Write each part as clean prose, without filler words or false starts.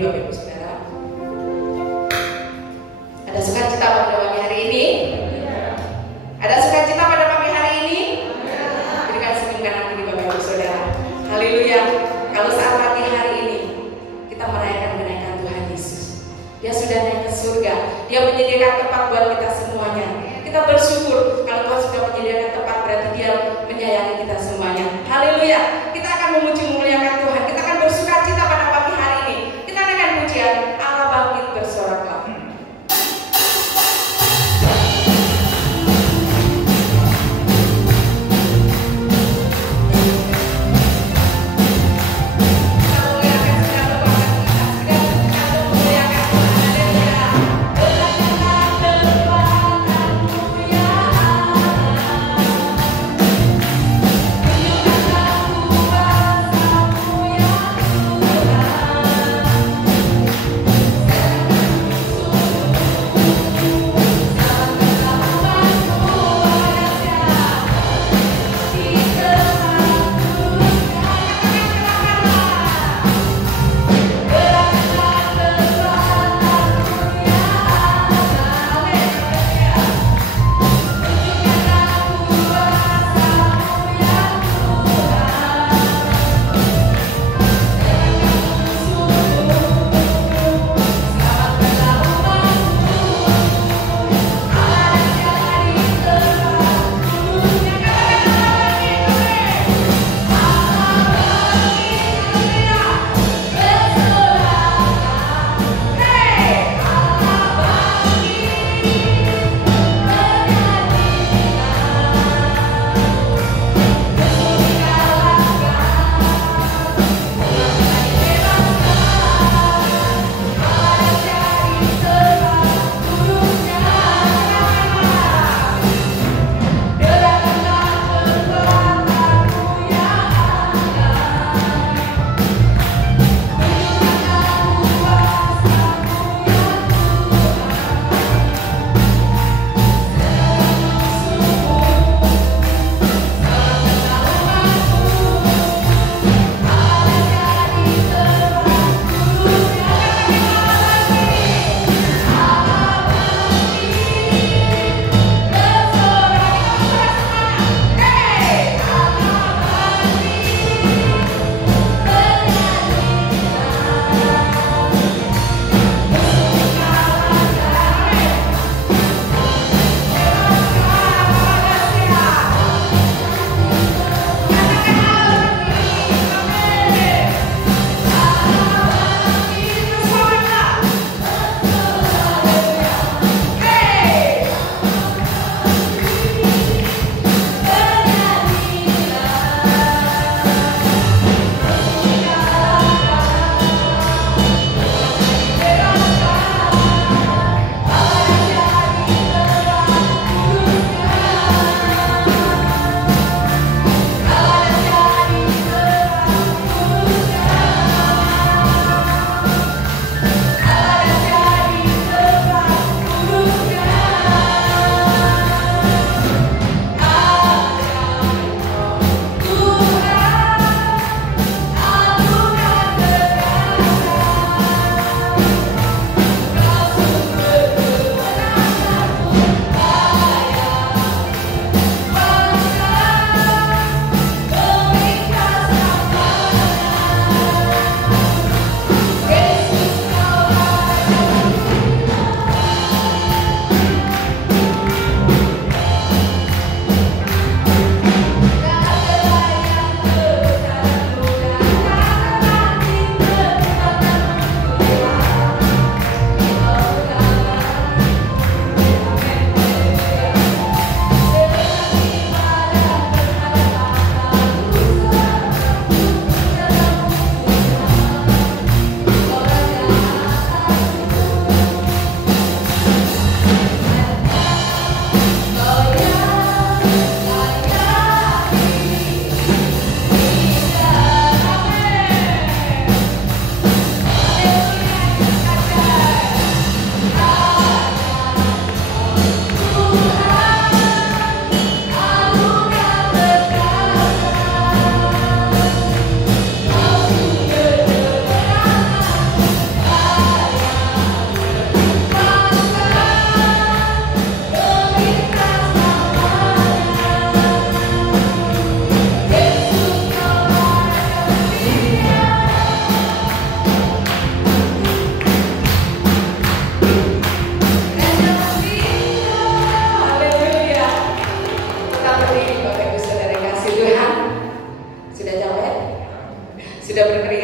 berdiri Bapak Ibu Saudara. Ada sukacita pada pagi hari ini? Ada sukacita pada pagi hari ini? Berikan senyum kanan kiri Bapak Ibu Saudara. Haleluya. Kalau saat pagi hari ini kita merayakan kenaikan Tuhan Yesus, Dia sudah naik ke surga. Dia menyediakan tempat buat kita semuanya. Kita bersyukur kalau Tuhan sudah menyediakan tempat, berarti Dia menyayangi kita semuanya. Haleluya. Kita akan memuji memuliakan Tuhan. Kita akan bersukacita pada pagi hari ini. Kita akan pujian Allah bangkit bersorak-sorak. Aku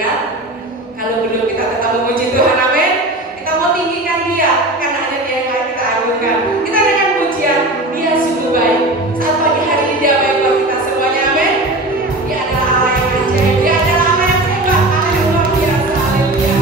Haleluya. Kalau belum, kita tetap memuji Tuhan, amin. Kita mau tinggikan Dia, karena hanya Dia yang kita agungkan. Kita dengan pujian, Dia sungguh baik. Saat pagi hari ini Dia baik buat kita semuanya, amin. Dia adalah Allah yang ajaib, Dia adalah Allah yang hebat, Allah yang luar biasa. Haleluya.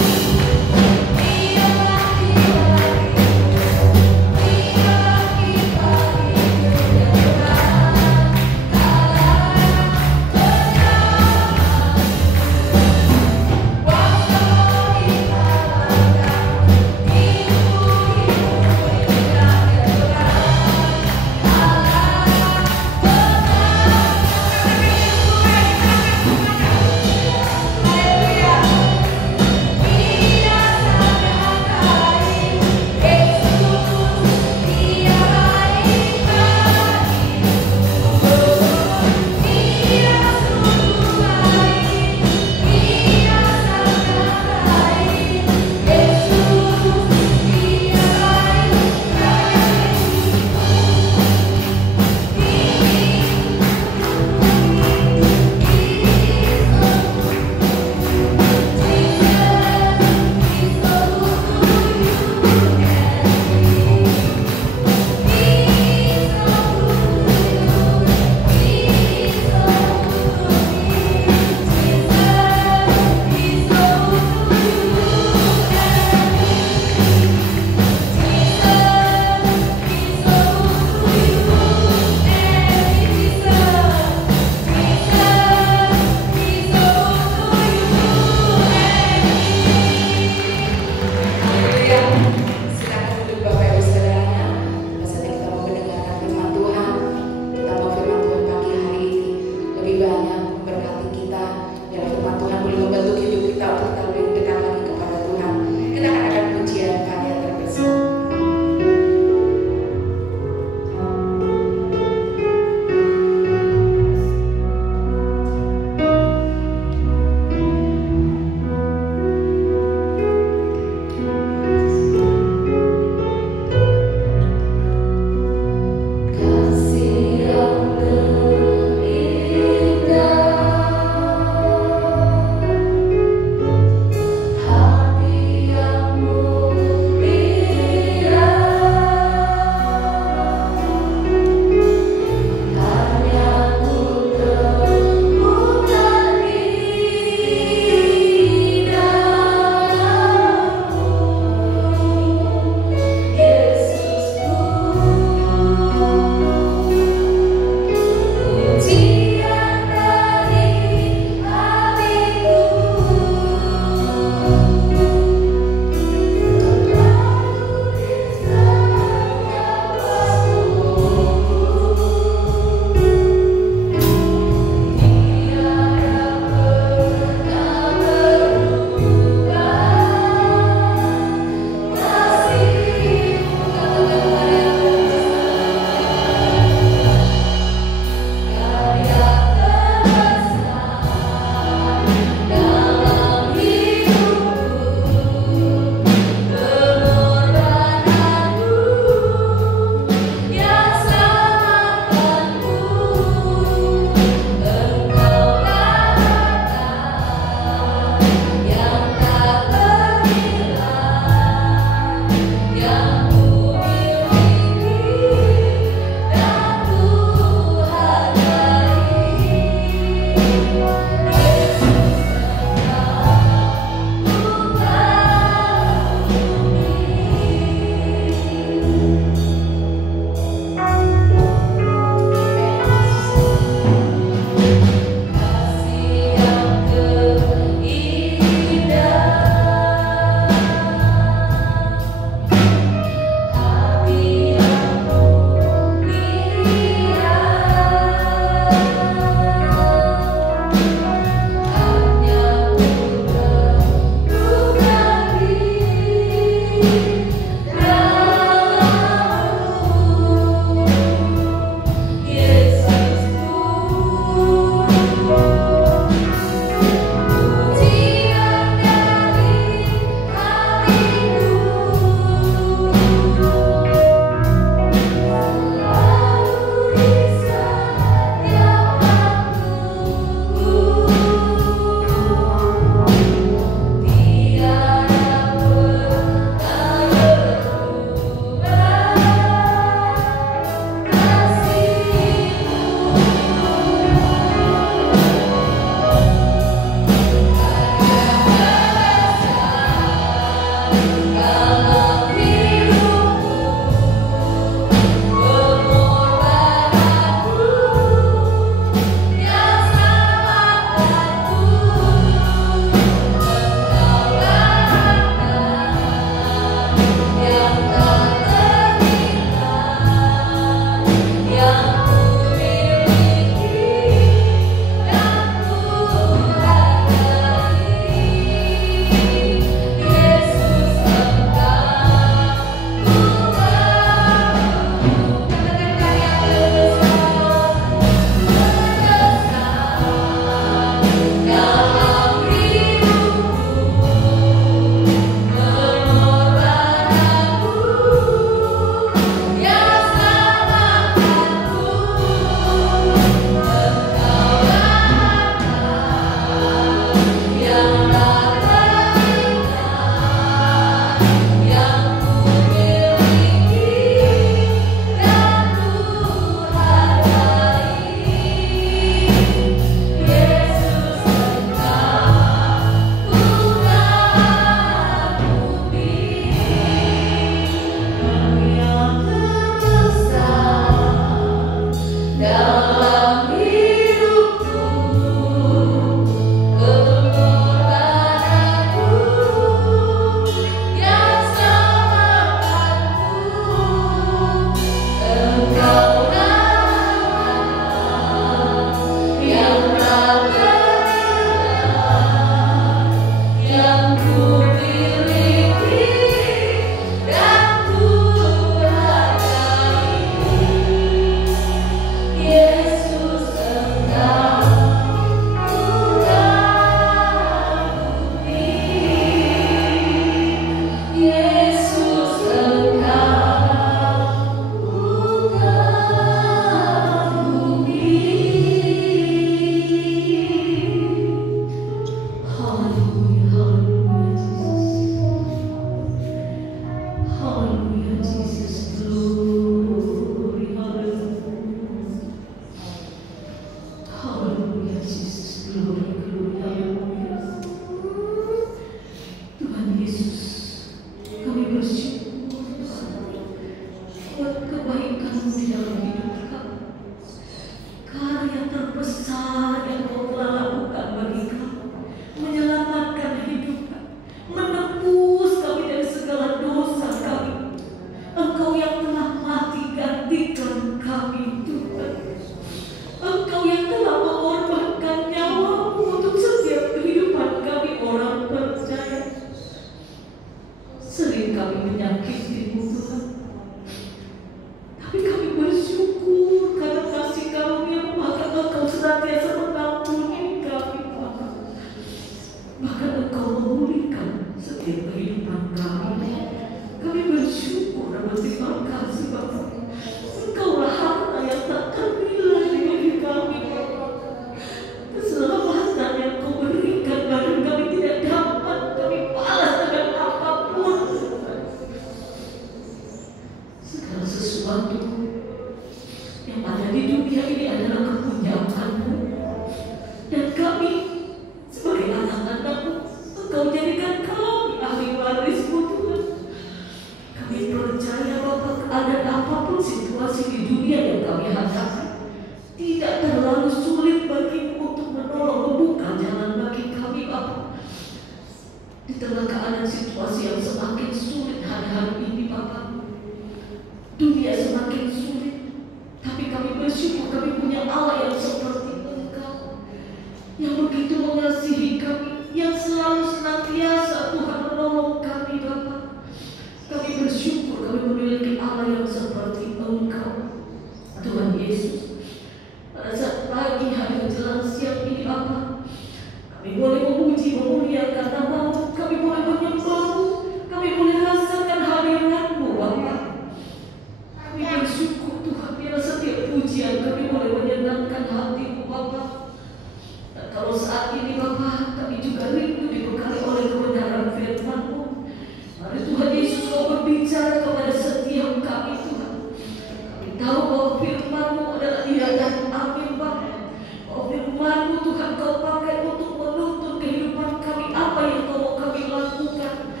Tuhan, Kau pakai untuk menuntun kehidupan kami, apa yang Kau mau kami lakukan.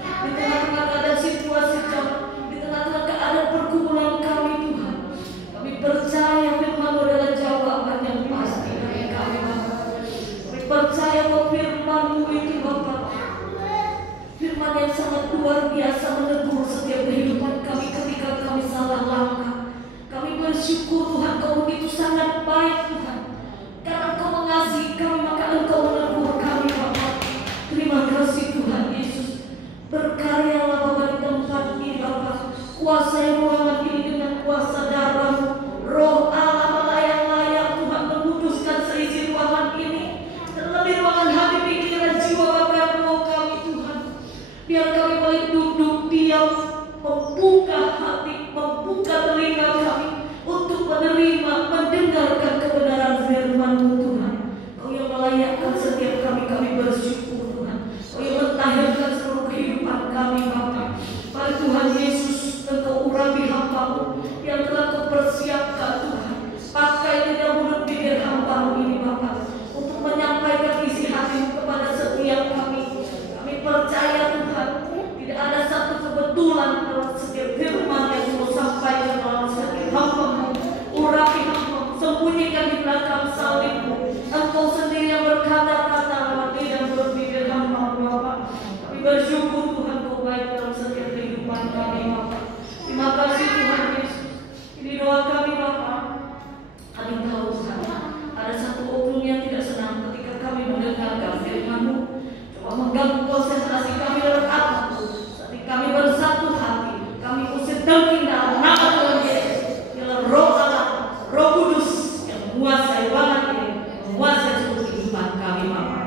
mengganggu konsentrasi kami dalam hati. Saat kami bersatu hati, kami usir daging dalam nama Tuhan Yesus. Dalam Roh Allah, Roh Kudus yang menguasai ruangan ini, menguasai seluruh kehidupan kami, Bapa.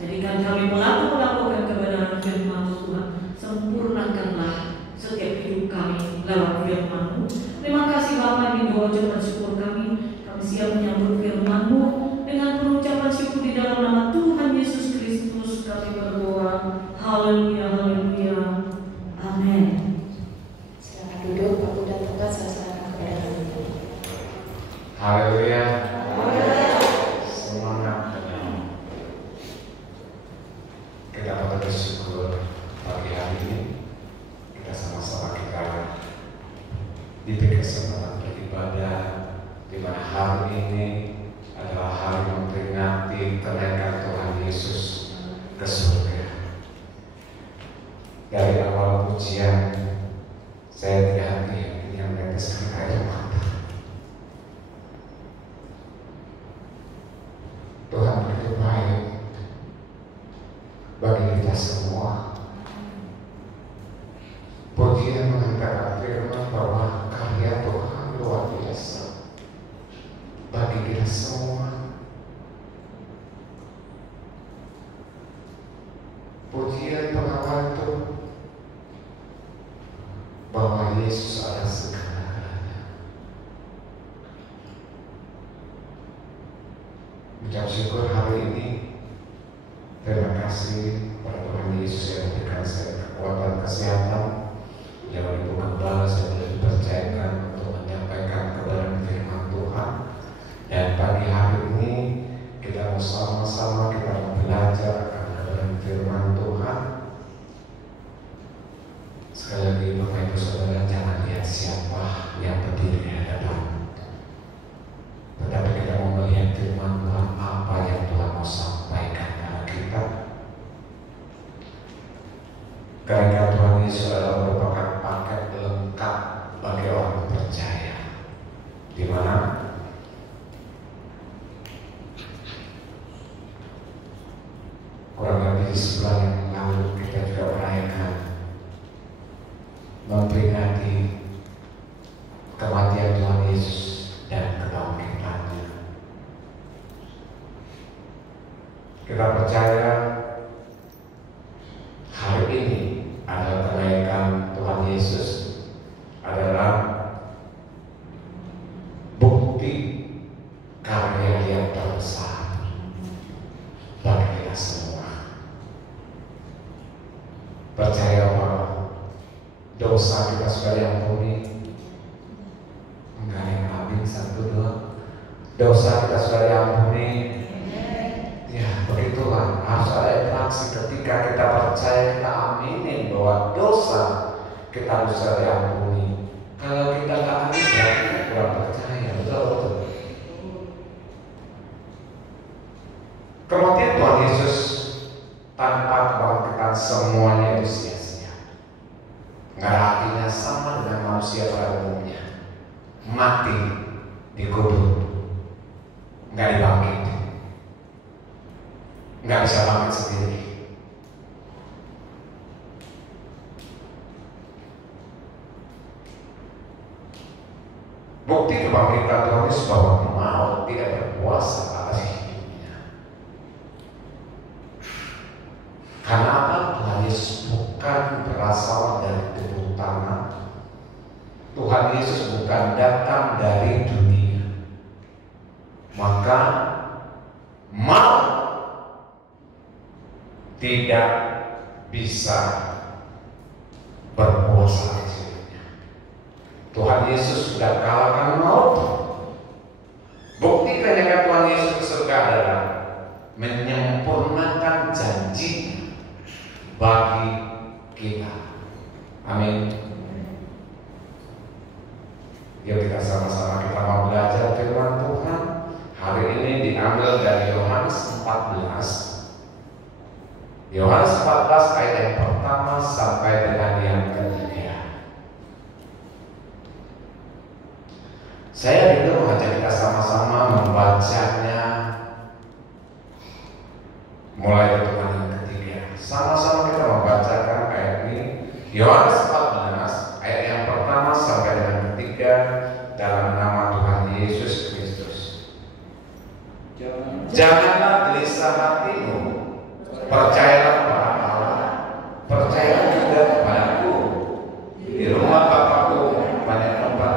Jadikan kami melakukan kebenaran firman Tuhan. Sempurnakanlah setiap hidup kami lewat firman-Mu. Terima kasih Bapa, ini doa ucapan syukur kami. Kami siap menyambut firman-Mu dengan pengucapan syukur di dalam nama Tuhan Yesus Kristus. Kami berdoa. Haleluya, haleluya. Amin. Silakan duduk, waktu dan tempat saya serahkan kepada Tuhan. Haleluya. Semangat. Kita patut bersyukur pagi hari ini. Kita sama-sama kita diberi kesempatan beribadah, di mana hari ini adalah hari memperingati kenaikan Tuhan Yesus ke surga. Dari awal pujian saya tidak henti yang meneteskan air mata. Tuhan begitu baik bagi kita semua. Pujian mengatakan firman bahwa karya Tuhan luar biasa bagi kita semua. Pujian pengawal itu bahwa Yesus adalah segala-galanya. Ucap syukur hari ini. Terima kasih pada Tuhan Yesus yang memberikan saya kekuatan kesehatan yang lebih kebal dan lebih dipercayakan untuk menyampaikan kebenaran firman Tuhan. Dan pagi hari ini kita bersama-sama kita belajar akan kebenaran firman Tuhan. Sekali lagi Bapak Ibu Saudara, jangan lihat siapa yang berdiri di hadapan, tetapi kita mau melihat firman Tuhan, apa yang Tuhan mau sampaikan kepada kita. Karena Tuhan Yesus adalah merupakan paket lengkap bagi orang percaya, di mana kurang lebih di sebulan yang lalu kita juga merayakan memperingati kematian Tuhan Yesus dan kebangkitannya. Kita percaya hari ini adalah kenaikan Tuhan Yesus adalah bukti karya yang terbesar bagi kita semua. Percaya bahwa dosa kita sudah diampuni. Enggak yang amin, satu dua. Dosa kita sudah diampuni. Ya, begitulah. Harus ada interaksi ketika kita percaya, kita aminin bahwa dosa kita sudah diampuni. Kalau kita nggak amin, berarti kita kurang percaya. Betul. Kematian Tuhan Yesus tanpa kebangkitan semuanya itu sia-sia. Nggak ada artinya, sama dengan manusia pada umumnya. Mati, dikubur, nggak dibangkit, nggak bisa bangkit sendiri. Bukti kebangkitan Tuhan Yesus bahwa maut tidak berkuasa atas hidupnya. Karena apa? Tuhan Yesus bukan berasal dari tubuh tanah. Tuhan Yesus bukan datang dari dunia. Maka maut tidak bisa berkuasa di hidupnya. Tuhan Yesus sudah kalahkan maut. Bukti kenaikan Tuhan Yesus ke surga adalah menyempurnakan janji bagi kita. Amin. Yuk kita sama-sama kita mau belajar firman Tuhan. Hari ini diambil dari Yohanes 14. Yohanes 14 ayat yang pertama sampai dengan yang ketiga. Saya rindu mengajak kita sama-sama membacanya mulai dari yang ketiga sampai Janganlah gelisah hatimu, percayalah kepada Allah, percayalah juga kepadaku. Di rumah Bapakku banyak tempat.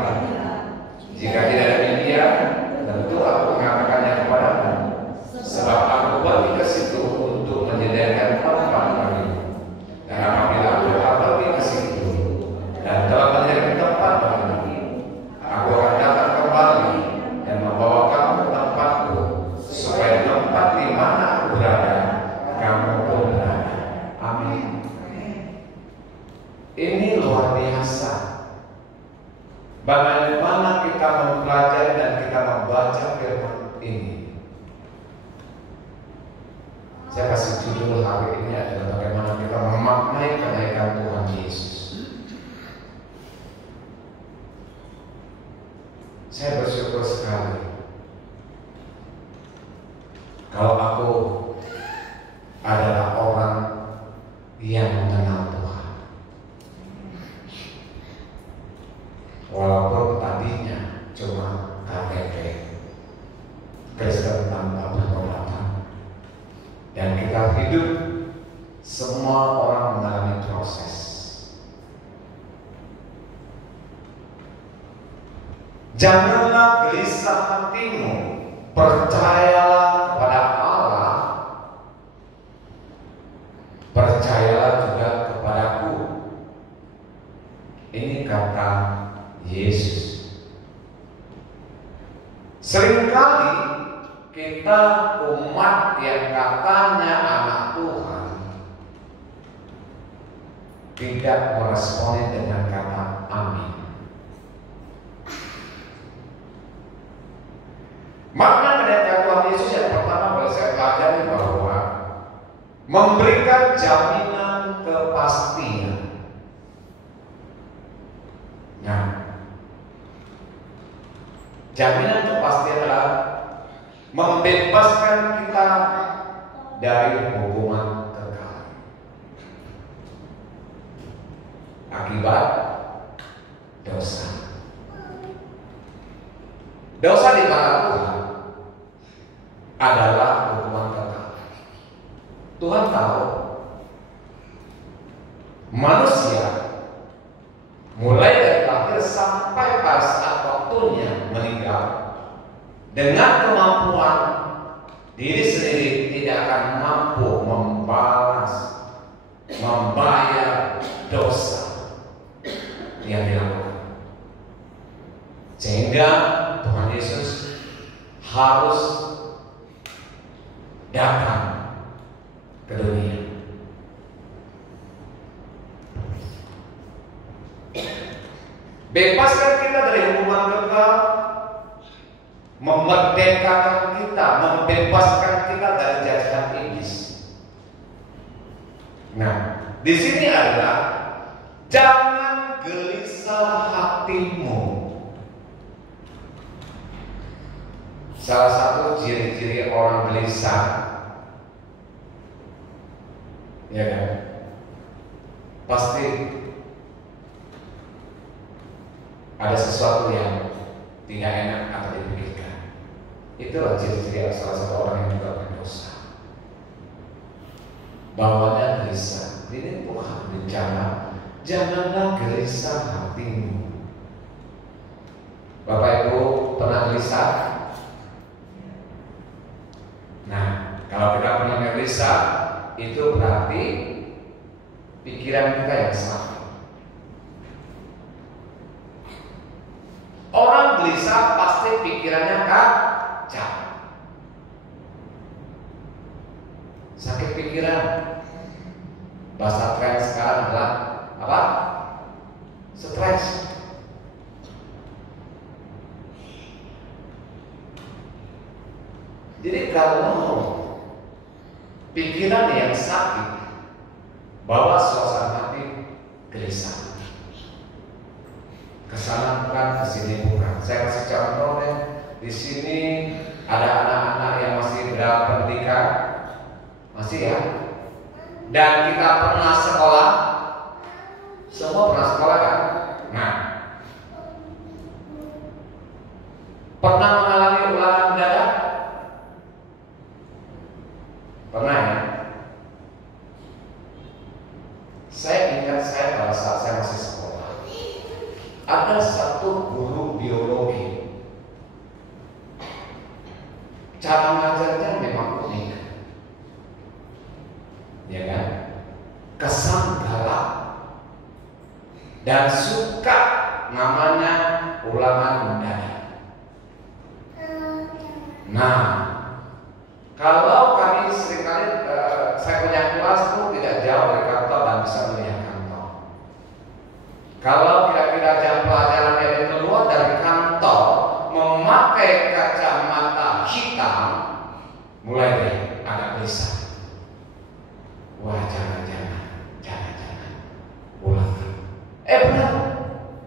Jika tidak ada dia, tentu aku mengatakannya kepadamu. Sebab aku pergi ke situ untuk menyediakan tempat bagimu. Dan apabila aku telah pergi ke situ dan telah menyediakan tempat bagimu, aku akan datang kembali dan membawa kamu ke tempatku, supaya tempat di mana aku berada, kamu pun berada. Amin. Ini luar biasa. Bagaimana kita mempelajari dan kita membaca firman ini. Saya kasih judul hari ini adalah bagaimana kita memaknai kenaikan Tuhan Yesus. Saya bersyukur sekali kalau aku adalah orang yang mengenal Tuhan. Walaupun tadinya cuma KTP, Kristen tanpa pertobatan, dan kita hidup, semua orang mengalami proses. Janganlah gelisah hatimu, percayalah kepada Allah, percayalah juga kepadaku. Ini kata Yesus. Seringkali kita umat yang katanya anak Tuhan tidak meresponi dengan kata amin. Makna kenaikan Tuhan Yesus yang pertama boleh saya pelajari bahwa memberikan jaminan kepastian. Nah, jaminan kepastian adalah membebaskan kita dari hukuman kekal akibat dosa. Dosa di mata Tuhan adalah hukuman kekal. Tuhan tahu manusia mulai dari lahir sampai pada saat waktunya meninggal, dengan kemampuan diri sendiri tidak akan mampu membayar dosa yang dilakukan. Sehingga Tuhan Yesus harus datang ke dunia. Bebaskan kita dari hukuman kekal, memerdekakan kita, membebaskan kita dari jajahan iblis. Nah, di sini adalah jangan gelisah hatimu. Salah satu ciri-ciri orang gelisah, ya kan, pasti ada sesuatu yang tidak enak atau dipikirkan. Itulah ciri-ciri salah satu orang yang juga berdosa. Bawaannya gelisah. Ini Tuhan bicara, janganlah gelisah hatimu. Bapak Ibu pernah gelisah? Nah, kalau kita pernah gelisah, itu berarti pikiran kita yang sakit. Orang gelisah pasti pikirannya kacau, sakit pikiran. Bahasa tren sekarang adalah apa? Stres. Jadi kalau pikiran yang sakit bawa suasana hati gelisah, kesana bukan, kesini bukan. Saya kasih contoh deh. Di sini ada anak-anak yang masih berpendidikan, masih ya. Dan kita pernah sekolah, semua pernah sekolah kan? Nah, pernah mengalami ulangan mendadak? ada satu guru biologi. Cara ngajarnya memang unik, ya kan? Kesan galak dan suka namanya ulangan mendadak. Nah, kalau kami seringkali saya punya kelas itu tidak jauh dari kantor dan bisa melihat kantor. Kalau kira-kira jam pelajaran yang keluar dari kantor memakai kacamata hitam, mulai deh agak gelisah. Wah, jangan-jangan ulangan. Benar,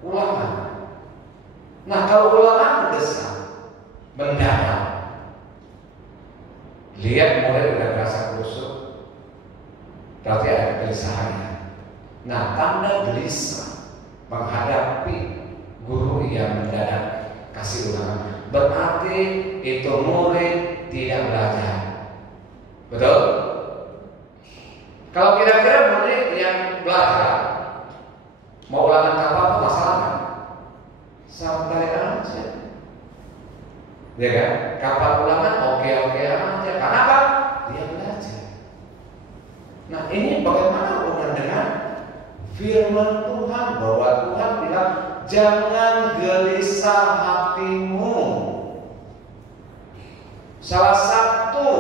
ulangan. Nah, kalau ulangan mendesak, mendadak, lihat mulai udah merasa kusut, berarti ada kegelisahannya. Nah, tanda gelisah menghadapi guru yang mendadak kasih ulangan, berarti itu murid tidak belajar. Betul? Kalau kira-kira murid yang belajar mau ulangan apa masalahnya? Santai aja, ya kan? Kapan ulangan oke aja. Kenapa? Dia belajar. Nah, ini bagaimana hubungan dengan firman Tuhan bahwa Tuhan bilang jangan gelisah hatimu. Salah satu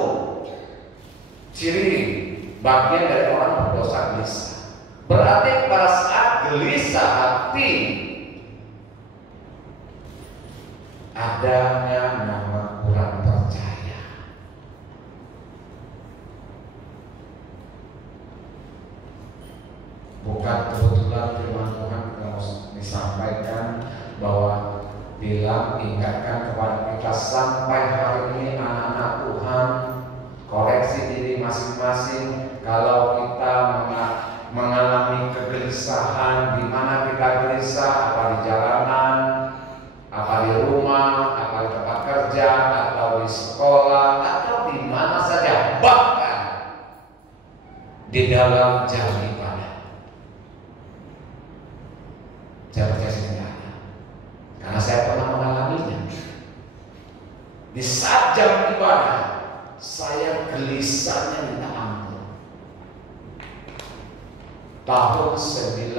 ciri bagian dari orang berdosa gelisah. Berarti pada saat gelisah hati adanya nama kurang percaya. Bukan kebetulan firman Tuhan kalau disampaikan bahwa bilang ingatkan kepada kita sampai hari ini anak-anak Tuhan, koreksi diri masing-masing. Kalau kita mengalami kegelisahan, di mana kita gelisah, apa di jalanan, apa di rumah, apa di tempat kerja, atau di sekolah, atau di mana saja, bahkan di dalam jam ibadah. Saya percaya tidak ada, karena saya pernah mengalaminya. Di saat jam ibadah, saya gelisahnya minta ampun. Tahun 91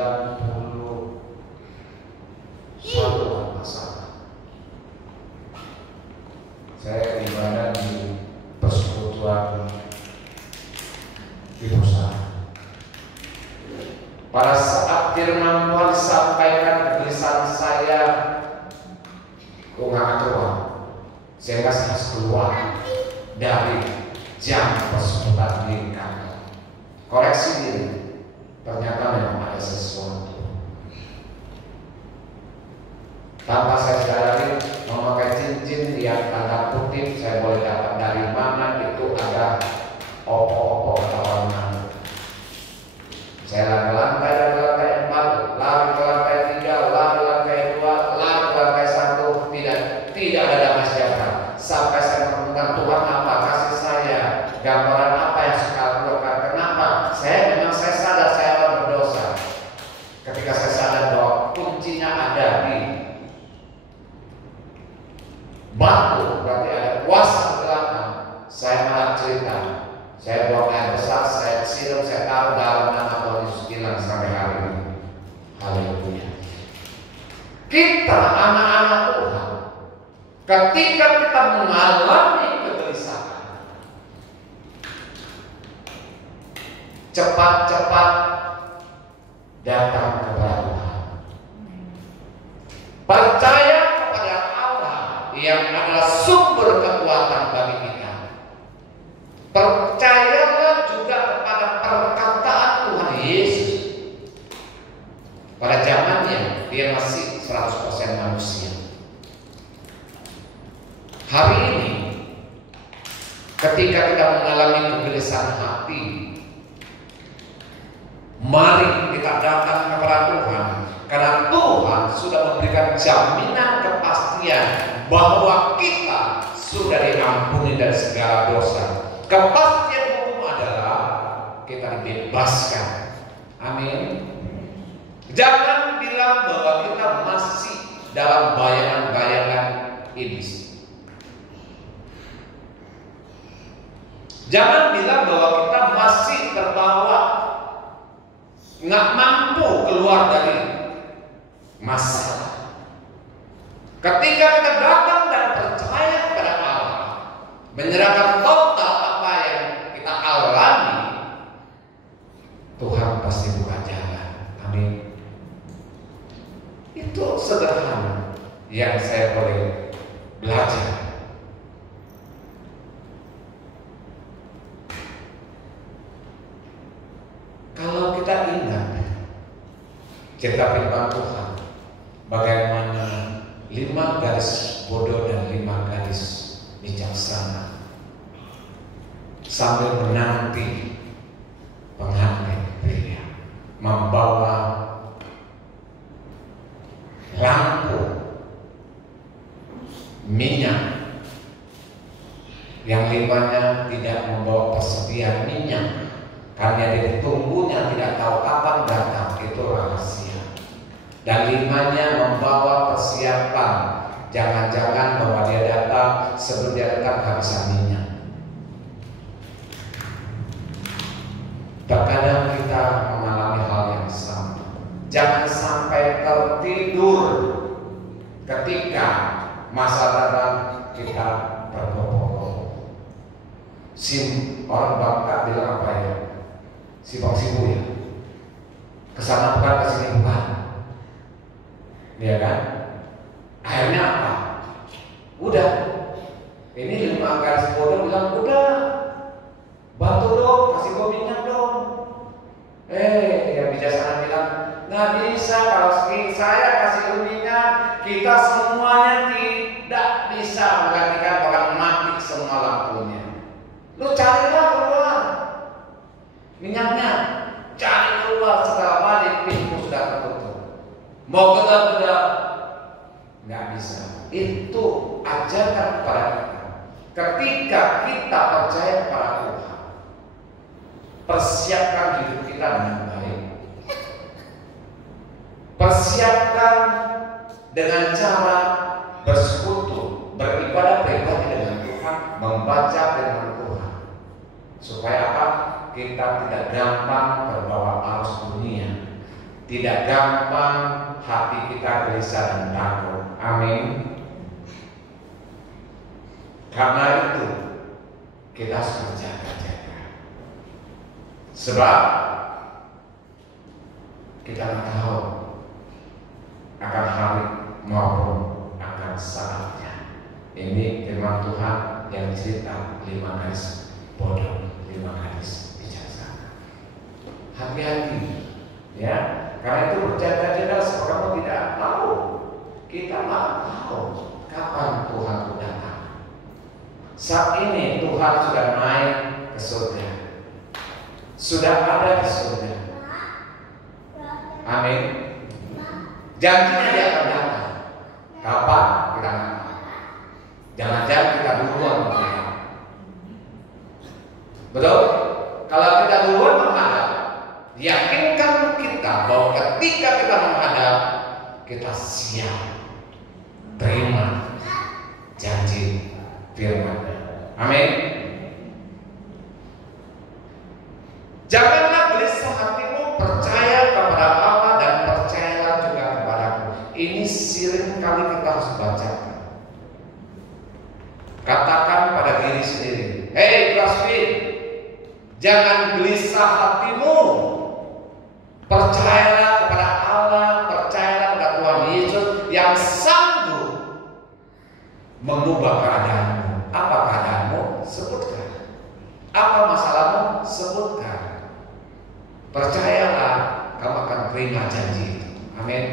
masalah. Saya ibadah di persekutuan di Pusat. Pada saat firman Tuhan disampaikan, kegelisahan saya nggak keluar. Saya harus keluar dari jam persekutuan di kantor. Koreksi diri, ternyata memang ada sesuatu. Tanpa saya sadari, memakai cincin yang tanda kutip saya boleh dapat dari mana, itu ada opo-opo atau orang. Saya lari dari lantai 4, lari ke lantai 3, lari lantai 2, lari ke lantai 1, tidak ada damai sejahtera. Sampai saya menemukan Tuhan apa kasih saya, gambaran apa yang saya lakukan. Kenapa? Saya sadar saya orang berdosa. Ketika saya sadar bahwa kuncinya ada di batu, berarti ada kuasa kegelapan. Saya malah cerita, saya buang air besar, saya siram, saya taruh dalam nama Tuhan Yesus, hilang sampai hari ini. Haleluya. Kita anak-anak Tuhan, ketika kita mengalami kegelisahan, cepat-cepat datang kepada Tuhan. Percaya kepada Allah yang adalah sumber kekuatan bagi kita. Percayalah juga kepada perkataan Tuhan Yesus. Pada zamannya dia masih 100% manusia. Hari ini ketika kita mengalami kegelisahan hati, mari kita datang kepada Tuhan, karena Tuhan sudah memberikan jaminan kepastian bahwa kita sudah diampuni dari segala dosa. Kepastian hukum adalah kita dibebaskan. Amin. Jangan bilang bahwa kita masih dalam bayangan-bayangan iblis. Jangan bilang bahwa kita masih terbawa, nggak mampu keluar dari masalah. Ketika kita datang dan percaya kepada Allah, menyerahkan total apa yang kita alami, Tuhan pasti buka jalan. Amin. Itu sederhana yang saya boleh belajar. Kalau kita ingat cerita firman Tuhan, bagaimana 5 garis bodoh dan 5 garis bijaksana sambil menanti pengantin pria membawa lampu minyak, yang 5-nya tidak membawa persediaan minyak karena dia ditunggunya tidak tahu kapan datang, itu rahasia. Dan 5-nya membawa persiapan, jangan-jangan bahwa dia datang sebelum dia datang kehabisan minyak. Terkadang kita mengalami hal yang sama. Jangan sampai tertidur ketika masa datang kita berbohong. Orang Bangka bilang apa ya? Sibuk-sibuk ya. Kesana bukan, kesini bukan. Iya kan? Akhirnya apa? Udah. Ini 5 garis bodoh bilang udah. Bantu dong, kasih gue minyak dong. Yang bijaksana bilang nggak bisa, kalau saya kasih lu minyak, kita semuanya tidak bisa menggantikan, bahkan mati semua lampunya. Lu carilah keluar minyaknya, cari keluar setelah balik, pintu sudah tertutup. Mau gelap-gelap nggak bisa. Itu ajarkan kepada kita. Ketika kita percaya kepada Tuhan, persiapkan hidup kita dengan baik. Persiapkan dengan cara bersekutu, beribadah pribadi dengan Tuhan, membaca firman Tuhan, supaya apa? Kita tidak gampang terbawa arus dunia, tidak gampang hati kita gelisah dan takut. Amin. Karena itu kita harus berjaga-jaga, sebab kita tidak tahu akan hari maupun akan saatnya. Ini firman Tuhan yang cerita 5 garis bodoh, 5 garis bijaksana. Hati-hati, ya. Karena itu berjaga-jaga sebab kamu tidak tahu. Kita nggak tahu kapan Tuhan datang. Saat ini Tuhan sudah naik ke surga, sudah ada di surga. Amin. Janjinya dia akan datang. Kapan? Kita nggak tahu. Jangan-jangan kita duluan menghadap. Betul? Kalau kita duluan menghadap, yakinkan kita bahwa ketika kita menghadap, kita siap terima janji firman. Amin. Janganlah gelisah hatimu, percaya kepada Allah dan percayalah juga kepadaku. Ini sering kali kita harus bacakan. Katakan pada diri sendiri, hei Crossfit, jangan gelisah hatimu. Percayalah kepada Allah, percayalah kepada Tuhan Yesus yang sanggup mengubah keadaanmu. Apa keadaanmu? Sebutkan. Apa masalahmu? Sebutkan. Percayalah, kamu akan terima janji itu. Amin.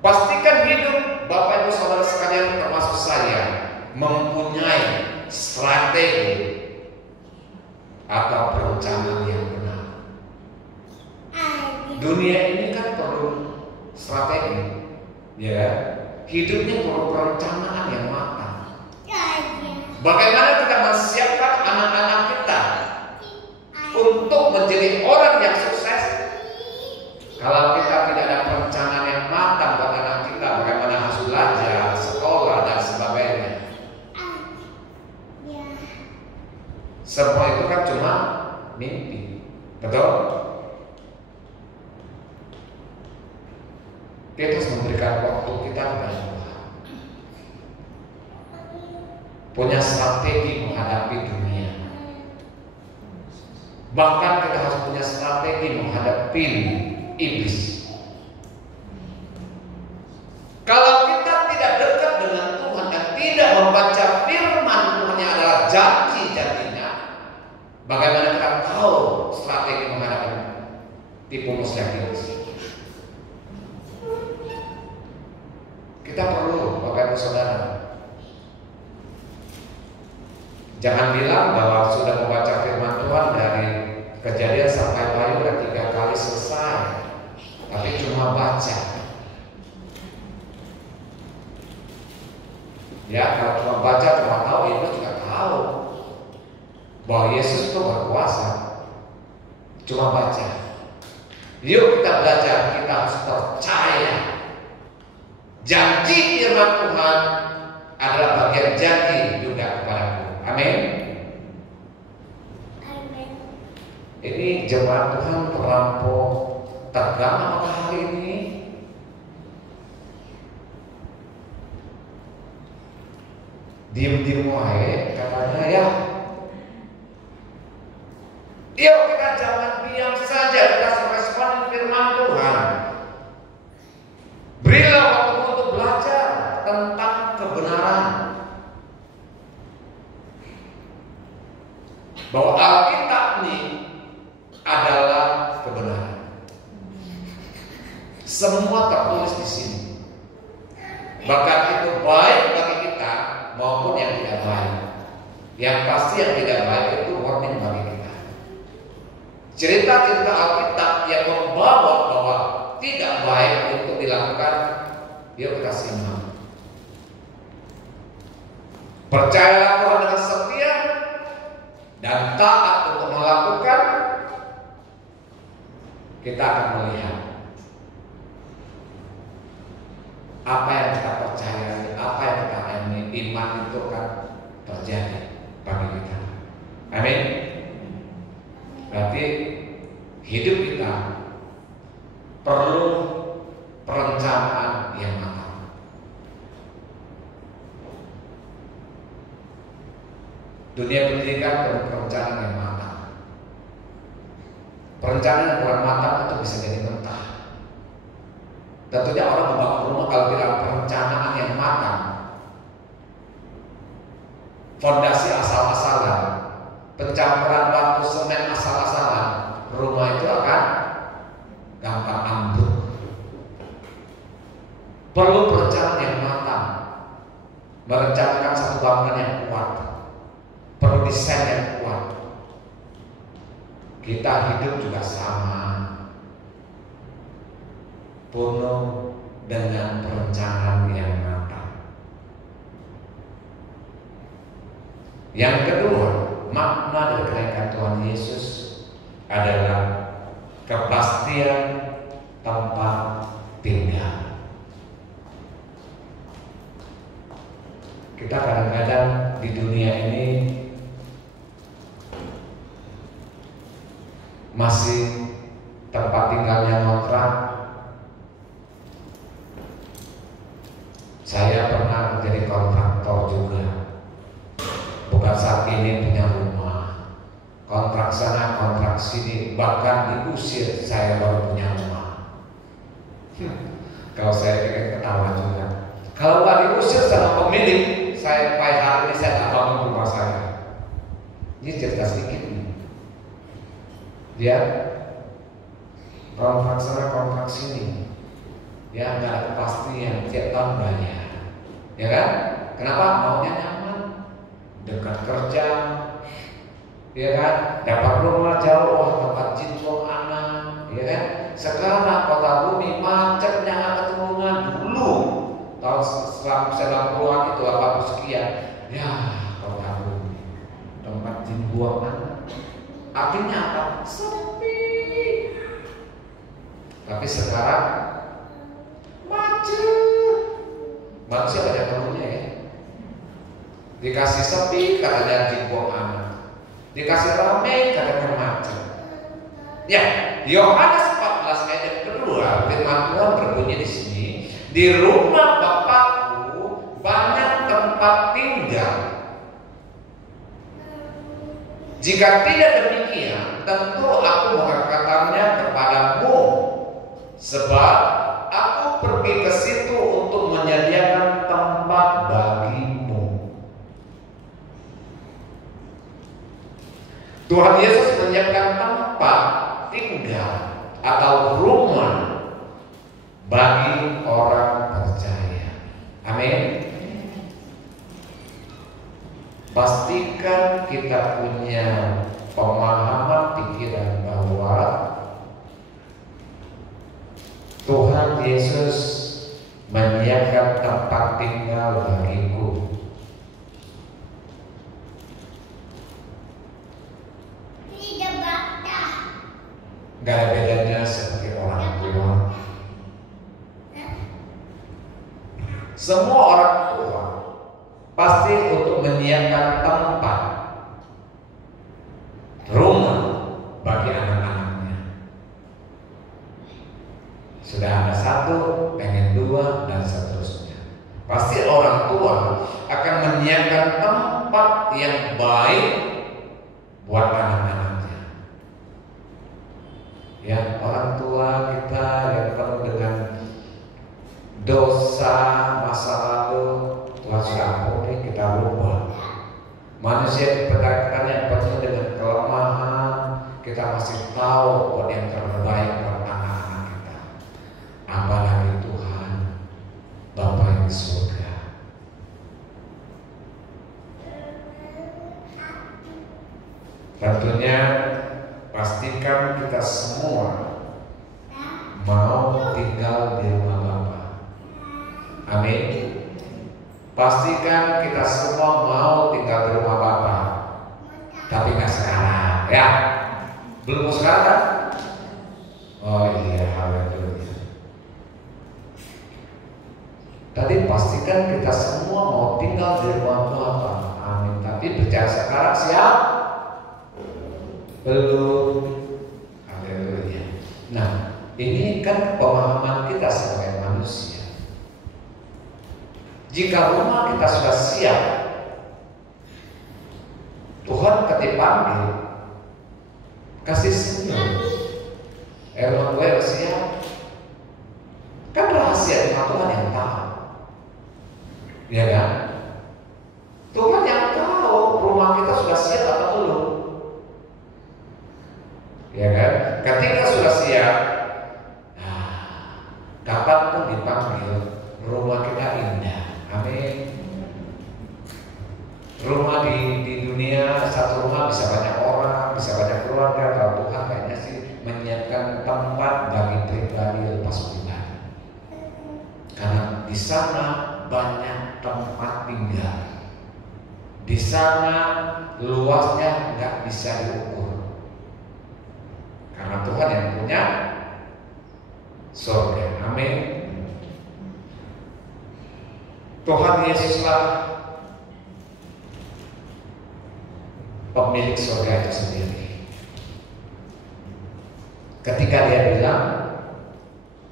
Pastikan hidup Bapak Ibu Saudara sekalian, termasuk saya, mempunyai strategi atau perencanaan yang benar. Dunia ini kan perlu strategi, ya. Hidupnya perlu perencanaan yang matang. Bagaimana kita mempersiapkan anak-anak kita untuk menjadi orang yang sukses? Kalau kita tidak ada perencanaan Semua itu kan cuma mimpi. Betul? Kita harus memberikan waktu kita kepada Tuhan. Punya strategi menghadapi dunia. Bahkan kita harus punya strategi menghadapi iblis. Kalau kita tidak dekat dengan Tuhan dan tidak membaca firman Tuhan yang adalah janji-janjinya, bagaimana kita tahu strategi menghadapi tipu muslihat iblis? Kita perlu, Bapak Ibu Saudara, jangan bilang bahwa sudah membaca firman Tuhan dari Kejadian sampai Wahyu 3 kali selesai, tapi cuma baca. Ya, kalau cuma baca, cuma tahu, itu juga tahu bahwa Yesus itu berkuasa. Cuma baca. Yuk kita belajar, kita harus percaya. Janji firman Tuhan adalah bagian janji juga kepadaku. Amin. Amin. Ini jemaat Tuhan terlampau tegang apa hari ini? Diam-diam wae katanya ya. Yuk kita jangan diam saja, kita harus respon firman Tuhan. Berilah waktu untuk belajar tentang kebenaran. Bahwa Alkitab ini adalah kebenaran. Semua tertulis di sini. Bahkan itu baik bagi kita maupun yang tidak baik. Yang pasti yang tidak baik itu warning bagi kita. Cerita-cerita Alkitab yang membawa bahwa tidak baik untuk dilakukan, yuk kita simak. Percayalah Tuhan dengan setia dan taat untuk melakukan, kita akan melihat apa yang kita percaya, apa yang kita iman itu akan terjadi bagi kita. Amin. Berarti hidup kita perlu perencanaan yang matang. Dunia pendidikan perlu perencanaan yang matang. Perencanaan yang kurang matang itu bisa jadi mentah. Tentunya orang membangun rumah kalau tidak perencanaan yang matang, fondasi asal-asalan, pencampuran batu semen asal-asalan, rumah itu akan gampang ambruk. Perlu perencanaan yang matang, merencanakan satu bangunan yang kuat, perlu desain yang kuat. Kita hidup juga sama, penuh dengan perencanaan yang matang. Yang kedua, makna dari kenaikan Tuhan Yesus adalah kepastian tempat tinggal. Kita kadang-kadang di dunia ini masih tempat tinggalnya ngontrak. Saya pernah menjadi kontraktor juga. Bukan saat ini punya rumah, kontrak sana, kontrak sini, bahkan diusir saya baru punya rumah. Kalau saya pikir ketawa juga. Kalau nggak diusir sama pemilik, saya pai hari ini saya tak bangun rumah saya. Ini cerita sedikit nih. Dia kontrak sana, kontrak sini, ya nggak ada kepastian tiap tahun bayar, ya kan? Kenapa? Maunya nyaman, dekat kerja, ya kan? Dapat rumah jauh, tempat jin buang anak, ya kan? Sekarang kota bumi macetnya nggak keturungan dulu tahun 90-an itu 80 sekian, ya kota bumi tempat jin buang anak. Artinya apa? Sepi. Tapi sekarang macet. Manusia banyak keluhnya ya. Dikasih sepi katanya jin buang anak. Dikasih rame, kadang macet. Ya, Yohanes 14 ayat yang kedua, firman Tuhan berbunyi di sini, di rumah Bapakku banyak tempat tinggal. Jika tidak demikian, tentu aku mengatakannya kepadamu, sebab aku pergi ke situ untuk menyediakan tempat bagimu. Tuhan Yesus menyiapkan tempat tinggal atau rumah bagi orang percaya. Amin. Pastikan kita punya pemahaman pikiran bahwa Tuhan Yesus menyiapkan tempat tinggal bagiku. Gak ada bedanya seperti orang tua. Semua orang tua pasti untuk menyiapkan tempat rumah bagi anak-anaknya. Sudah ada satu, pengen dua, dan seterusnya. Pasti orang tua akan menyiapkan tempat yang baik buat anak-anaknya. Ya, orang tua kita yang penuh dengan dosa masa lalu, Tuhan sudah ampuni, kita lupa. Manusia dipetakan yang penuh dengan kelemahan, kita masih tahu buat yang terbaik buat anak-anak kita. Apalagi Tuhan Bapa yang di surga. Tentunya pastikan kita semua mau tinggal di rumah Bapa. Amin. Pastikan kita semua mau tinggal di rumah Bapa. Tapi nggak sekarang, ya. Belum sekarang. Oh iya, haleluya. Tadi pastikan kita semua mau tinggal di rumah Bapa. Amin. Tapi bicara sekarang siap? Belum. Haleluya. Nah, ini kan pemahaman kita sebagai manusia. Jika rumah kita sudah siap, Tuhan ketika panggil, kasih senyum. Rumah gue udah siap. Kan rahasia cuma Tuhan yang tahu. Ya kan? Tuhan yang tahu rumah kita sudah siap atau belum. Ya kan? Ketika sudah siap, kapan pun dipanggil, rumah kita indah. Amin. Rumah di dunia, satu rumah bisa banyak orang, bisa banyak keluarga. Kalau Tuhan kayaknya sih menyiapkan tempat bagi pribadi lepas pribadi. Karena di sana banyak tempat tinggal. Di sana luasnya nggak bisa diukur. Karena Tuhan yang punya surga. Amin. Tuhan Yesuslah pemilik surga itu sendiri. Ketika dia bilang,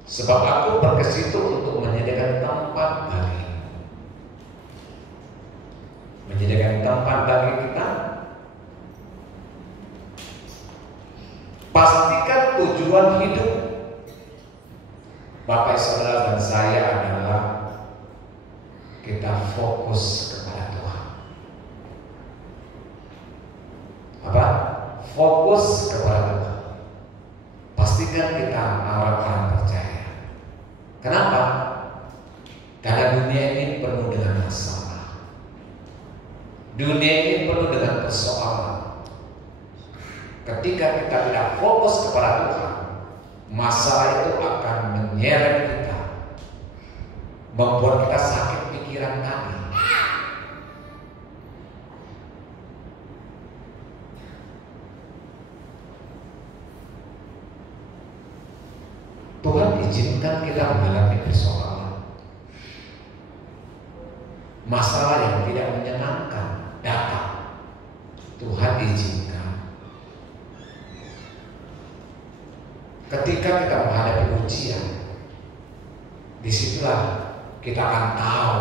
sebab aku pergi situ untuk menyediakan tempat bagi, menyediakan tempat bagi kita. Pastikan tujuan hidup Bapak, Saudara, dan saya adalah kita fokus kepada Tuhan. Apa? Fokus kepada Tuhan. Pastikan kita orang-orang percaya. Kenapa? Karena dunia ini penuh dengan masalah. Dunia ini penuh dengan persoalan. Ketika kita tidak fokus kepada Tuhan, masalah itu akan menyeret kita, membuat kita sakit pikiran tadi. Tuhan izinkan kita mengalami persoalan, masalah yang tidak menyenangkan datang. Tuhan izinkan. ketika kita menghadapi ujian, disitulah kita akan tahu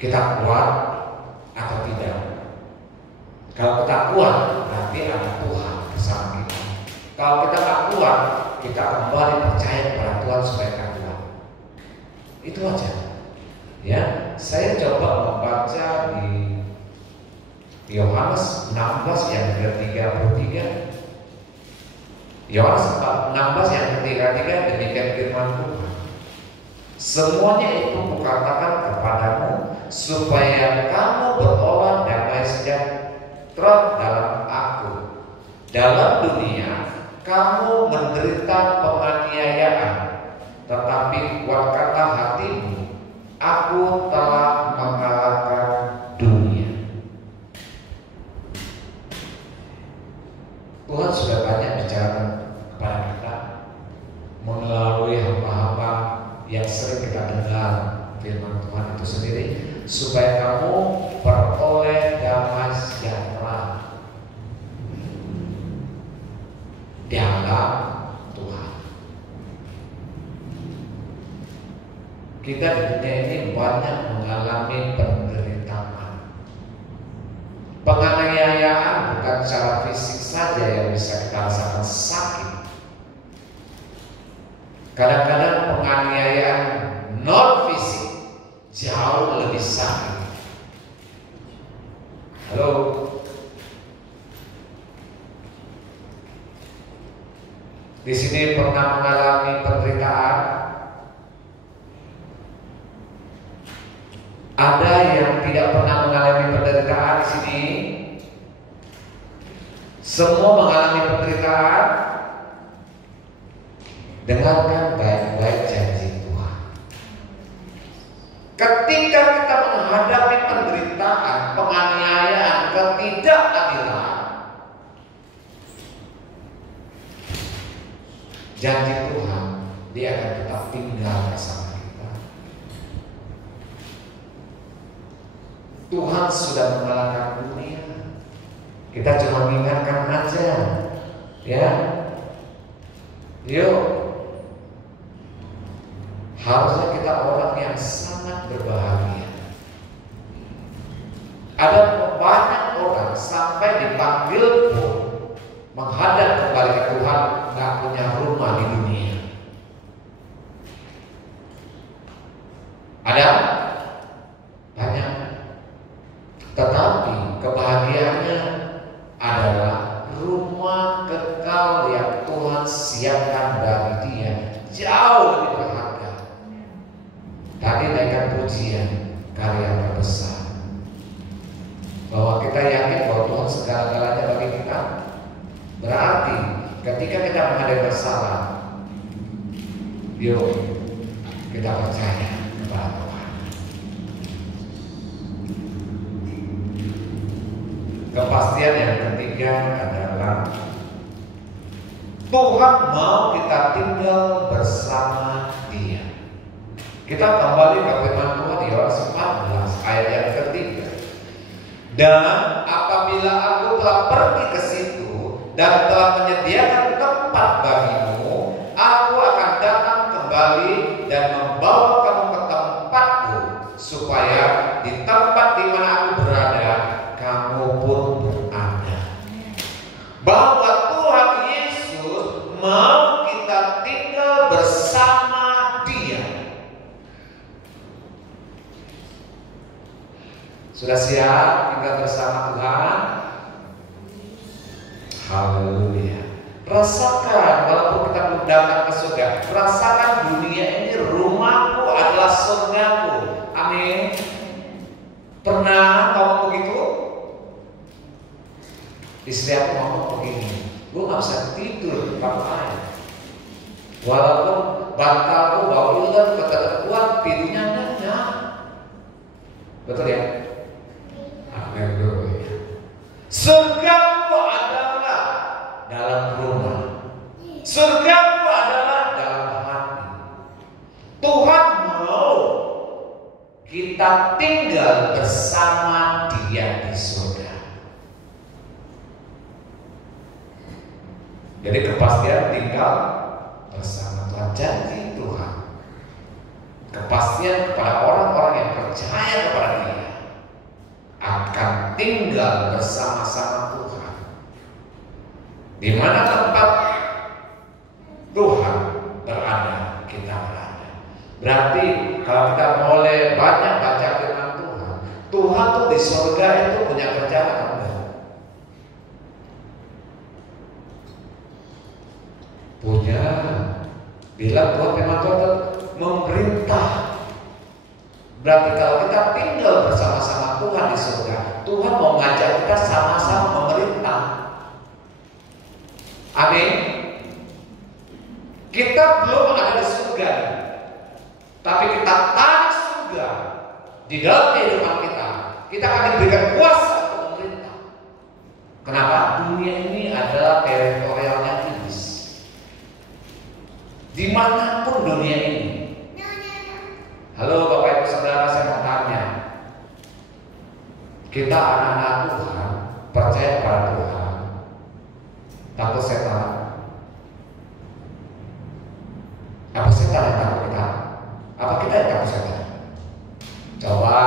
kita kuat atau tidak. Kalau kita kuat, berarti ada Tuhan bersama kita. Kalau kita tak kuat, kita kembali percaya kepada Tuhan supaya kita kuat. Itu aja. Ya, saya coba membaca di Yohanes 16 yang ke-33. Yohanes 16 yang ke-33, demikian firman Tuhan. Semuanya itu kukatakan kepadamu supaya kamu beroleh damai sejahtera dalam aku. Dalam dunia kamu menderita penganiayaan, tetapi kuatkanlah hatimu, aku telah mengalahkan dunia. Tuhan sudah banyak bicara kepada kita melalui hamba-hamba yang sering kita dengar firman Tuhan itu sendiri, supaya kamu beroleh damai sejahtera dalam Tuhan. Kita di dunia ini banyak mengalami penderitaan. Penganiayaan bukan secara fisik saja yang bisa kita rasakan sakit. Kadang-kadang penganiayaan non fisik jauh lebih sakit. Halo. Di sini pernah mengalami penderitaan? Ada yang tidak pernah mengalami penderitaan di sini? Semua mengalami penderitaan. Dengarkan baik-baik janji Tuhan. Ketika kita menghadapi penderitaan, penganiayaan, ketidakadilan, janji Tuhan, Dia akan tetap tinggal bersama kita. Tuhan sudah mengalahkan dunia. Kita cuma mengingatkan aja, ya. Yuk, harusnya kita orang yang sangat berbahagia. Ada banyak orang sampai dipanggil pun menghadap kembali ke Tuhan, nggak punya rumah di dunia. Ada banyak, tetapi kebahagiaannya adalah rumah kekal yang Tuhan siapkan bagi dia, jauh lebih berharga. Tadi naikkan pujian karya terbesar, bahwa kita yakin bahwa Tuhan segala-galanya bagi kita. Berarti ketika kita menghadapi masalah, yuk kita percaya kepada Tuhan. Kepastian yang ketiga adalah Tuhan mau kita tinggal bersama Dia. Kita kembali ke firman Tuhan di Yohanes 14 ayat yang ketiga. Dan apabila aku telah pergi ke situ dan telah menyediakan tempat bagimu, aku akan datang kembali dan membawa kamu ke tempatku, supaya di tempat di mana aku berada, kamu pun berada. Bahwa Tuhan Yesus mau kita tinggal bersama Dia. Sudah siap tinggal bersama Tuhan? Haleluya. Rasakan, walaupun kita belum datang ke surga, rasakan dunia ini rumahku adalah surgaku. Amin. Pernah ngomong begitu? Istri aku ngomong begini, gue gak bisa tidur di tempat lain. Walaupun bantalku bau ular, kuat tidurnya nyenyak. Betul ya? Haleluya. Surgaku adalah dalam rumah. Surgaku adalah dalam hati. Tuhan mau kita tinggal bersama Dia di surga. Jadi kepastian tinggal bersama Tuhan, janji Tuhan. Kepastian kepada orang-orang yang percaya kepada Dia akan tinggal bersama-sama Tuhan. Di mana tempat Tuhan berada, kita berada. Berarti kalau kita boleh banyak baca firman Tuhan, Tuhan tuh di surga itu punya kerjaan. Punya. Bila Tuhan memang Tuhan memerintah. Berarti kalau kita tinggal bersama-sama Tuhan di surga, Tuhan mau ngajak kita sama-sama memerintah. Amin. Kita belum ada di surga, tapi kita tarik surga di dalam kehidupan kita. Kita akan diberikan kuasa untuk memerintah. Kenapa? Dunia ini adalah teritorialnya iblis. Dimanapun dunia ini. Halo Bapak Ibu Saudara, saya mau tanya. Kita anak-anak Tuhan, percaya pada Tuhan, takut setan? Apa setan yang takut kita? Apa kita yang takut setan? Coba,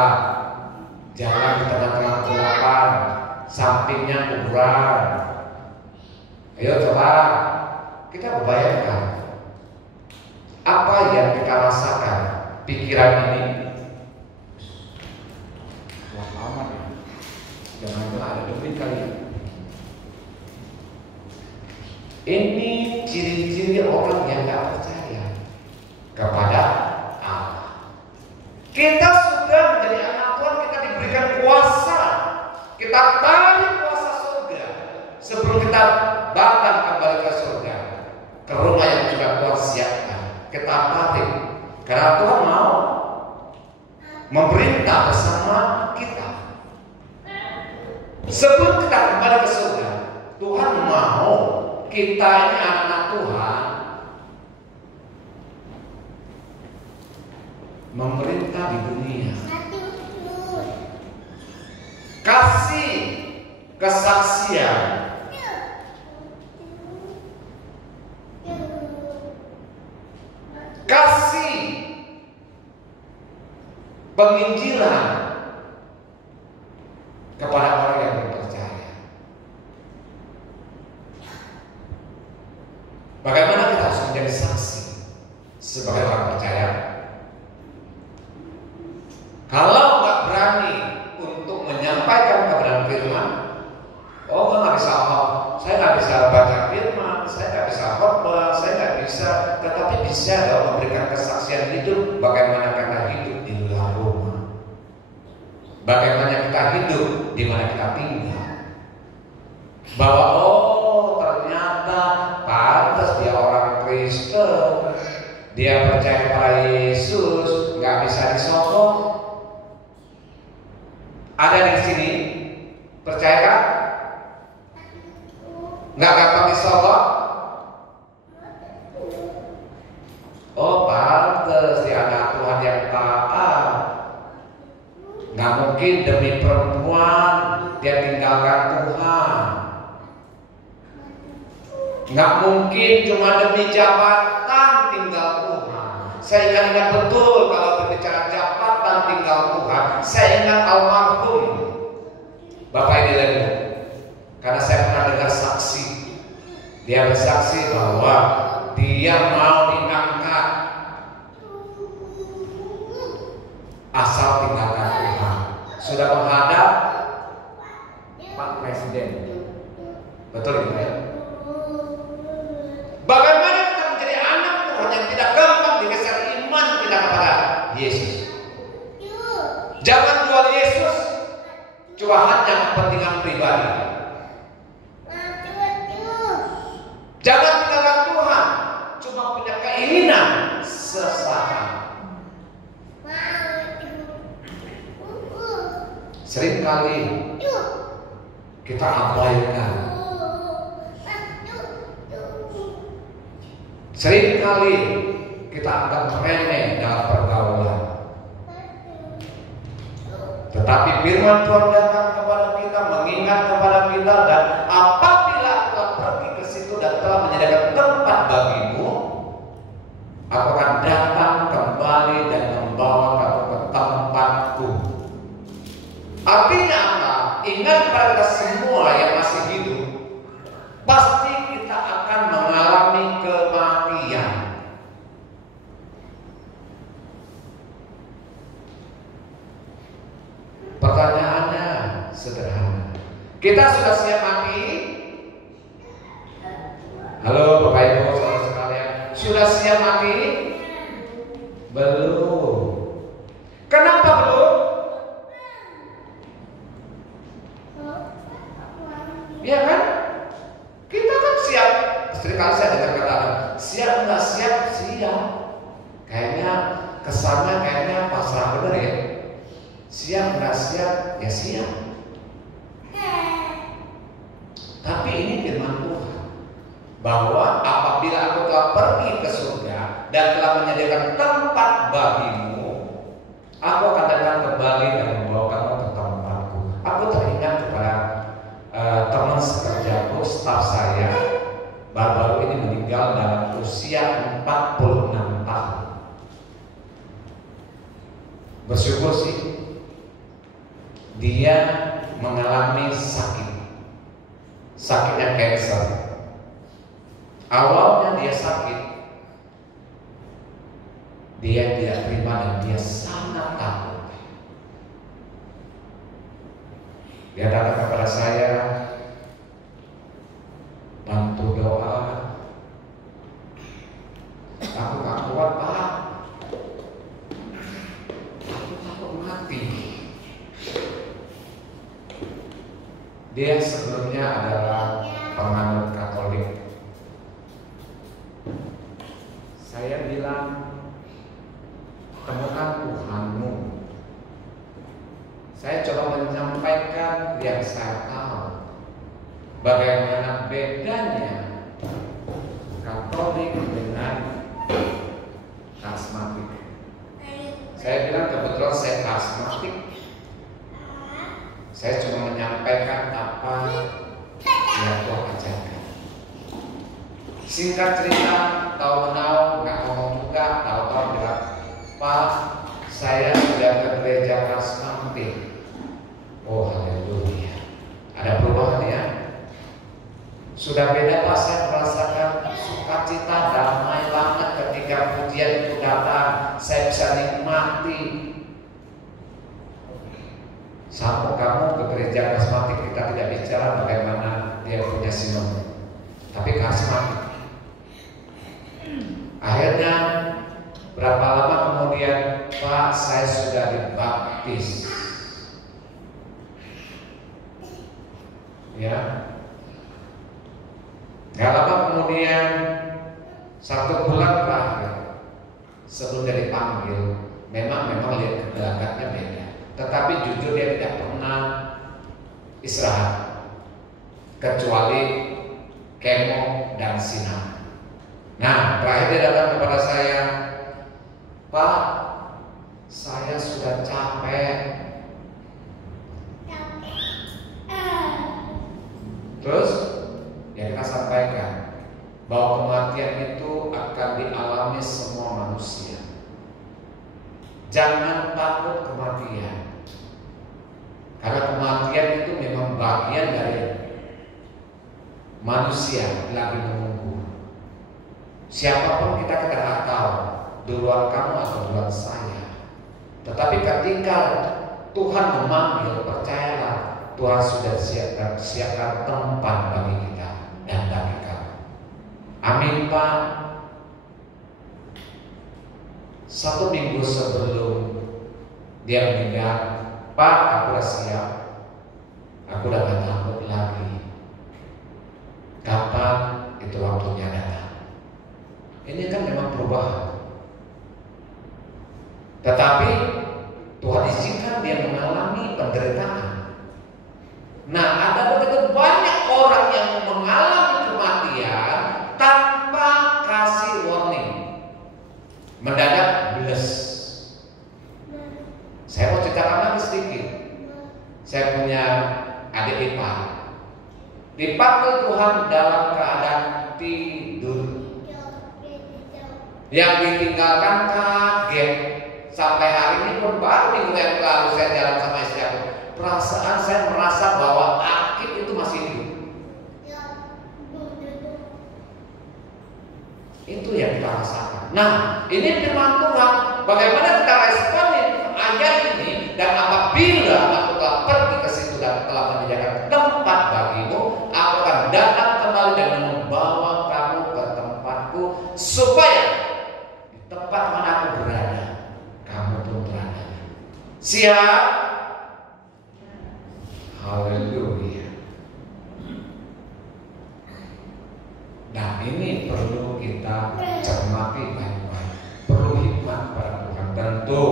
jangan di tengah-tengah kegelapan, sampingnya kuburan. Ayo coba, kita bayangkan apa yang kita rasakan. Pikiran ini, wah lama ya, jangan-jangan ada demi kali. Ini ciri-ciri orang yang tidak percaya kepada Allah. Kita sudah menjadi anak Tuhan, kita diberikan kuasa, kita tarik kuasa surga sebelum kita datang kembali ke surga, ke rumah yang sudah Tuhan siapkan. Kita tarik. Karena Tuhan mau memerintah bersama kita. Sebelum kita kembali ke surga, Tuhan mau kita ini anak-anak Tuhan memerintah di dunia. Kasih kesaksian. Kasih penginjilan kepada orang yang percaya. Bagaimana kita harus menjadi saksi sebagai orang percaya? Kalau nggak berani untuk menyampaikan kebenaran firman, oh nggak bisa, saya nggak bisa baca firman, saya nggak bisa khotbah, saya nggak bisa, tetapi bisa dong memberikan kesaksian hidup bagaimana kita hidup di luar rumah, bagaimana kita hidup di mana kita tinggal, bahwa oh ternyata pantas dia orang Kristen, dia percaya pada Yesus, nggak bisa disokong. Ada di sini percaya kan? Nggak gampang disokong. Oh pantas si anak Tuhan yang taat. Nggak mungkin demi perempuan dia tinggalkan Tuhan. Nggak mungkin cuma demi jabatan tinggal Tuhan. Saya ingat betul kalau berbicara jabatan tinggal Tuhan. Saya ingat almarhum Bapak Ibu, karena saya pernah dengar saksi. Dia bersaksi bahwa dia mau diangkat asal tinggalkan Tuhan. Sudah menghadap Pak Presiden. Betul itu ya? Bagaimana kita menjadi anak Tuhan yang tidak gampang digeser iman kita kepada Yesus? Jangan jual Yesus cuma hanya kepentingan pribadi. Jangan tinggalkan Tuhan cuma punya keinginan sesaat. Seringkali kita abaikan. Seringkali kita anggap remeh dalam pergaulan. Tetapi firman Tuhan datang kepada kita, mengingat kepada kita, dan apabila kita pergi ke situ dan telah menyediakan tempat bagimu, aku akan datang kembali dan membawa kamu ke tempatku. Artinya apa? Ingat pada kita semua yang masih hidup, pasti kita akan mengalami kematian. Pertanyaannya sederhana. Kita sudah siap mati? Halo Bapak Ibu saudara sekalian, sudah siap mati? Belum. Kenapa belum? Iya kan? Kita kan siap. Seringkali saya dengar kata siap nggak siap, siap. Kayaknya kesannya kayaknya pasrah benar ya. Siap nggak siap, ya siap. Tapi ini firman Tuhan bahwa apabila aku telah pergi ke surga dan telah menyediakan tempat bagimu, aku akan datang kembali dan membawa kamu ke tempatku. Aku teringat kepada teman sekerjaku, staf saya, baru-baru ini meninggal dalam usia 46 tahun. Bersyukur sih, dia mengalami sakitnya cancer. Awalnya dia sakit, dia tidak terima dan dia sangat takut. Dia datang kepada saya, bantu doa. Aku gak kuat Pak, aku takut mati. Dia sebelumnya adalah penganut Katolik. Saya bilang, temukan Tuhanmu. Saya coba menyampaikan yang saya tahu, bagaimana bedanya Katolik dengan karismatik. Saya bilang kebetulan saya karismatik. Saya cuma menyampaikan apa yang Tuhan ajarkan. Singkat cerita, tahu menau, nggak ngomong juga, tahu-tahu bilang, Pak, saya sudah ke gereja karismatik. Oh haleluya, ada perubahan ya. Sudah beda Pak, saya merasakan sukacita, damai banget ketika pujian itu datang. Saya bisa nikmati. Sama kamu ke gereja karismatik, kita tidak bicara bagaimana dia punya sinode, tapi karismatik. Akhirnya berapa lama kemudian, Pak, saya sudah dibaptis. Ya, gak lama kemudian, 1 bulan terakhir sebelum dia dipanggil, memang lihat gelagatnya beda. Tetapi jujur dia tidak pernah istirahat kecuali kemo dan sinar. Nah, terakhir dia datang kepada saya, Pak, saya sudah capek. Terus yang kita sampaikan bahwa kematian itu akan dialami semua manusia. Jangan takut kematian, karena kematian itu memang bagian dari manusia lagi menunggu. Siapapun kita tidak tahu duluan kamu atau duluan saya. Tetapi ketika Tuhan memanggil, percayalah Tuhan sudah siapkan tempat bagi kita dan bagi kamu. Amin Pak. 1 minggu sebelum dia meninggal, Pak, aku udah siap, aku udah gak takut lagi. Kapan itu waktunya datang? Ini kan memang perubahan. Tetapi Tuhan izinkan dia mengalami penderitaan. Nah, ada begitu banyak orang yang mengalami kematian tanpa kasih warning. Mendadak bless. Saya mau ceritakan lagi sedikit. Saya punya adik ipar. Dipanggil Tuhan dalam keadaan tidur. Yang ditinggalkan kaget. Sampai hari ini pun baru minggu yang lalu saya jalan sama istri aku, perasaan saya merasa bahwa Akib itu masih hidup. Itu yang kita rasakan. Nah, ini firman Tuhan. Bagaimana kita responin ayat ini? Dan apabila aku telah pergi ke situ dan telah menyediakan tempat bagimu, aku akan datang kembali dan membawa kamu ke tempatku, supaya di tempat mana aku berada, kamu pun berada. Siap? Haleluya. Nah, ini perlu kita cermati baik-baik. Perlu hikmat pada Tuhan. Tentu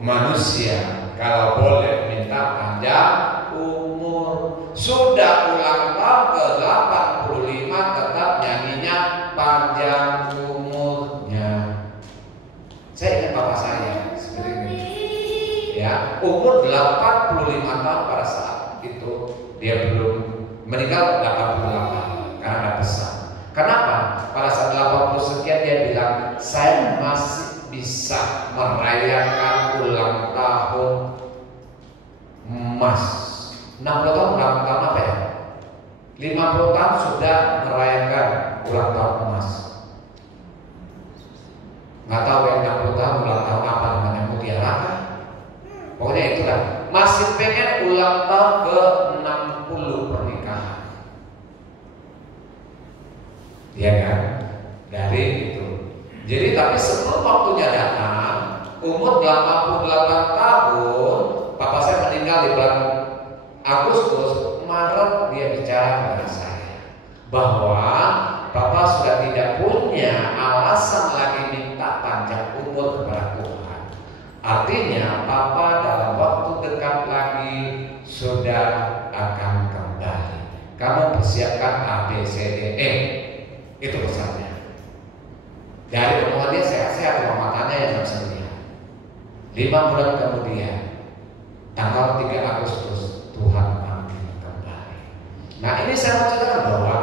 manusia kalau boleh minta panjang umur. Sudah ulang tahun ke-85 tetap nyanyinya panjang umurnya. Saya ingat bapak saya seperti ini. Ya, umur 85 tahun pada saat itu dia belum meninggal 88 karena ada pesan. Kenapa? Pada saat 80 sekian dia bilang, saya masih bisa merayakan ulang tahun emas. 60 tahun ulang tahun apa ya? 50 tahun sudah merayakan ulang tahun emas. Nggak tahu yang 60 tahun ulang tahun apa namanya, mutiara kan? Pokoknya itulah. Masih pengen ulang tahun ke 60 pernikahan. Iya kan? Dari itu. Jadi tapi sebelum waktunya datang, umur 88 tahun, papa saya meninggal di bulan Agustus, Maret dia bicara kepada saya bahwa papa sudah tidak punya alasan lagi minta panjang umur kepada Tuhan. Artinya papa dalam waktu dekat lagi sudah akan kembali. Kamu persiapkan A, B, C, D, E. Itu pesannya. Dari omongan dia sehat-sehat, cuma matanya yang nggak bisa melihat. 5 bulan kemudian, tanggal 3 Agustus, Tuhan panggil kembali. Nah, ini saya mau ceritakan bahwa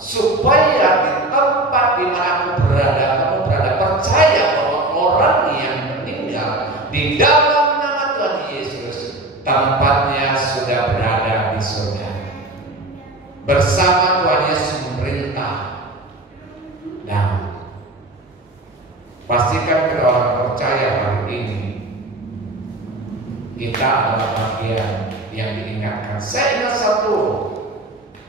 supaya di tempat di mana kamu berada percaya bahwa orang yang meninggal di dalam nama Tuhan Yesus, tempatnya sudah berada di surga. Bersama Tuhan Yesus memerintah. Dan pastikan kita orang percaya hari ini kita adalah bagian yang diingatkan. Saya ingat satu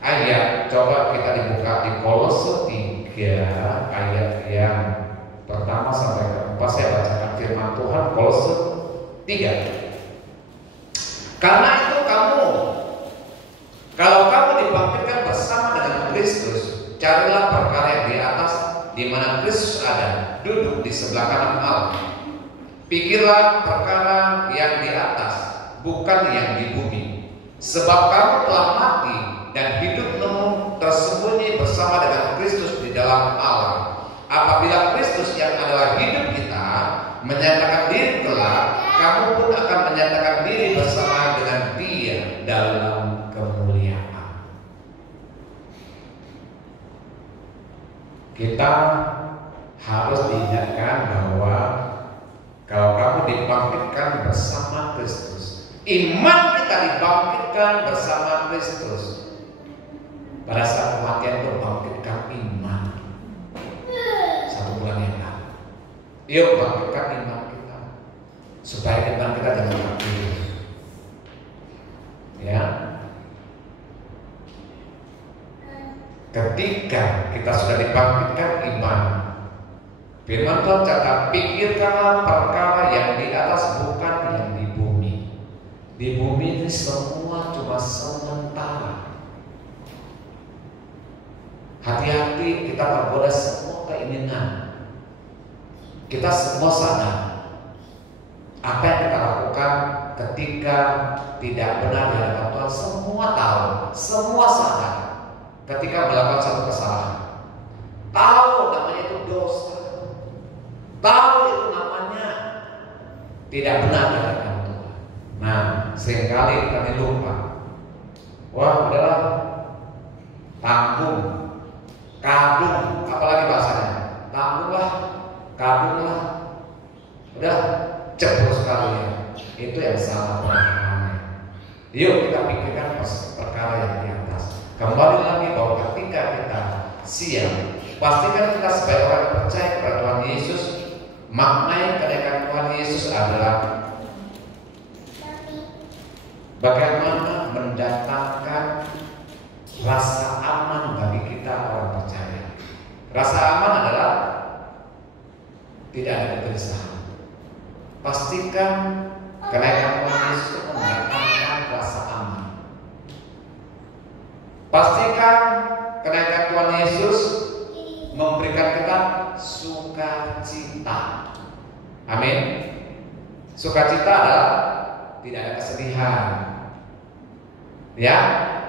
ayat, coba kita dibuka di Kolose 3 ayat yang pertama sampai ke-4. Saya bacakan firman Tuhan Kolose 3. Karena itu kalau kamu dibangkitkan bersama dengan Kristus, carilah perkara yang di atas, di mana Kristus ada, duduk di sebelah kanan Allah. Pikirlah perkara yang di atas, bukan yang di bumi. Sebab kamu telah mati dan hidupmu tersembunyi bersama dengan Kristus di dalam Allah. Apabila Kristus yang adalah hidup kita menyatakan diri kelak, kamu pun akan menyatakan diri bersama dengan Dia dalam kemuliaan. Kita harus diingatkan bahwa kalau kamu dibangkitkan bersama Kristus, iman kita dibangkitkan bersama Kristus. Pada saat kematian itu bangkitkan iman. 1 bulan yang lalu, yuk bangkitkan iman kita supaya iman kita jangan mati. Ya. Ketika kita sudah dibangkitkan iman, firman Tuhan kata, pikirkanlah perkara yang di atas, bukan yang di bumi. Di bumi ini semua cuma sementara. Hati-hati kita tergoda semua keinginan. Kita semua sadar apa yang kita lakukan ketika tidak benar di hadapan Tuhan. Semua tahu, semua sadar. Ketika melakukan satu kesalahan, tahu namanya itu dosa, tahu itu namanya tidak benar di hadapan Tuhan. Nah, seringkali kami lupa. Wah, udahlah, tanggung. kadung, apalagi bahasanya, tanggung lah, kadung lah, udah jebol sekali ya. Itu yang salah pemahamannya. Yuk kita pikirkan perkara yang di atas. Kembali lagi bahwa ketika kita siap, pastikan kita sebagai orang percaya kepada Tuhan Yesus, makna kenaikan Tuhan Yesus adalah bagaimana mendatangkan rasa aman bagi kita orang percaya. Rasa aman adalah tidak ada kegelisahan. Pastikan kenaikan Tuhan Yesus mendatangkan rasa aman. Pastikan kenaikan Tuhan Yesus memberikan kita sukacita. Amin. Sukacita adalah tidak ada kesedihan. Ya,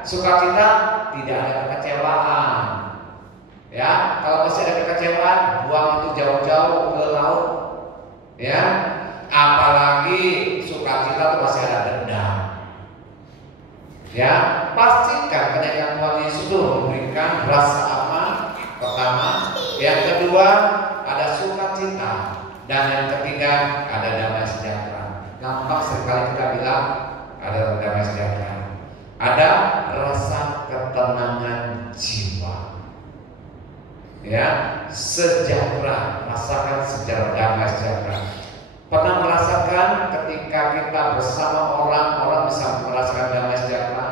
sukacita tidak ada kekecewaan. Ya, kalau masih ada kekecewaan, buang itu jauh-jauh ke laut. Ya, apalagi sukacita itu masih ada dendam. Ya, pastikan kenaikan Tuhan Yesus itu memberikan rasa aman. Pertama, yang kedua ada sukacita, dan yang ketiga ada damai sejahtera. Gampang sekali kita bilang ada damai sejahtera. Ada rasa ketenangan jiwa. Ya, sejahtera, rasakan sejahtera, damai sejahtera. Pernah merasakan ketika kita bersama orang bisa merasakan damai sejahtera?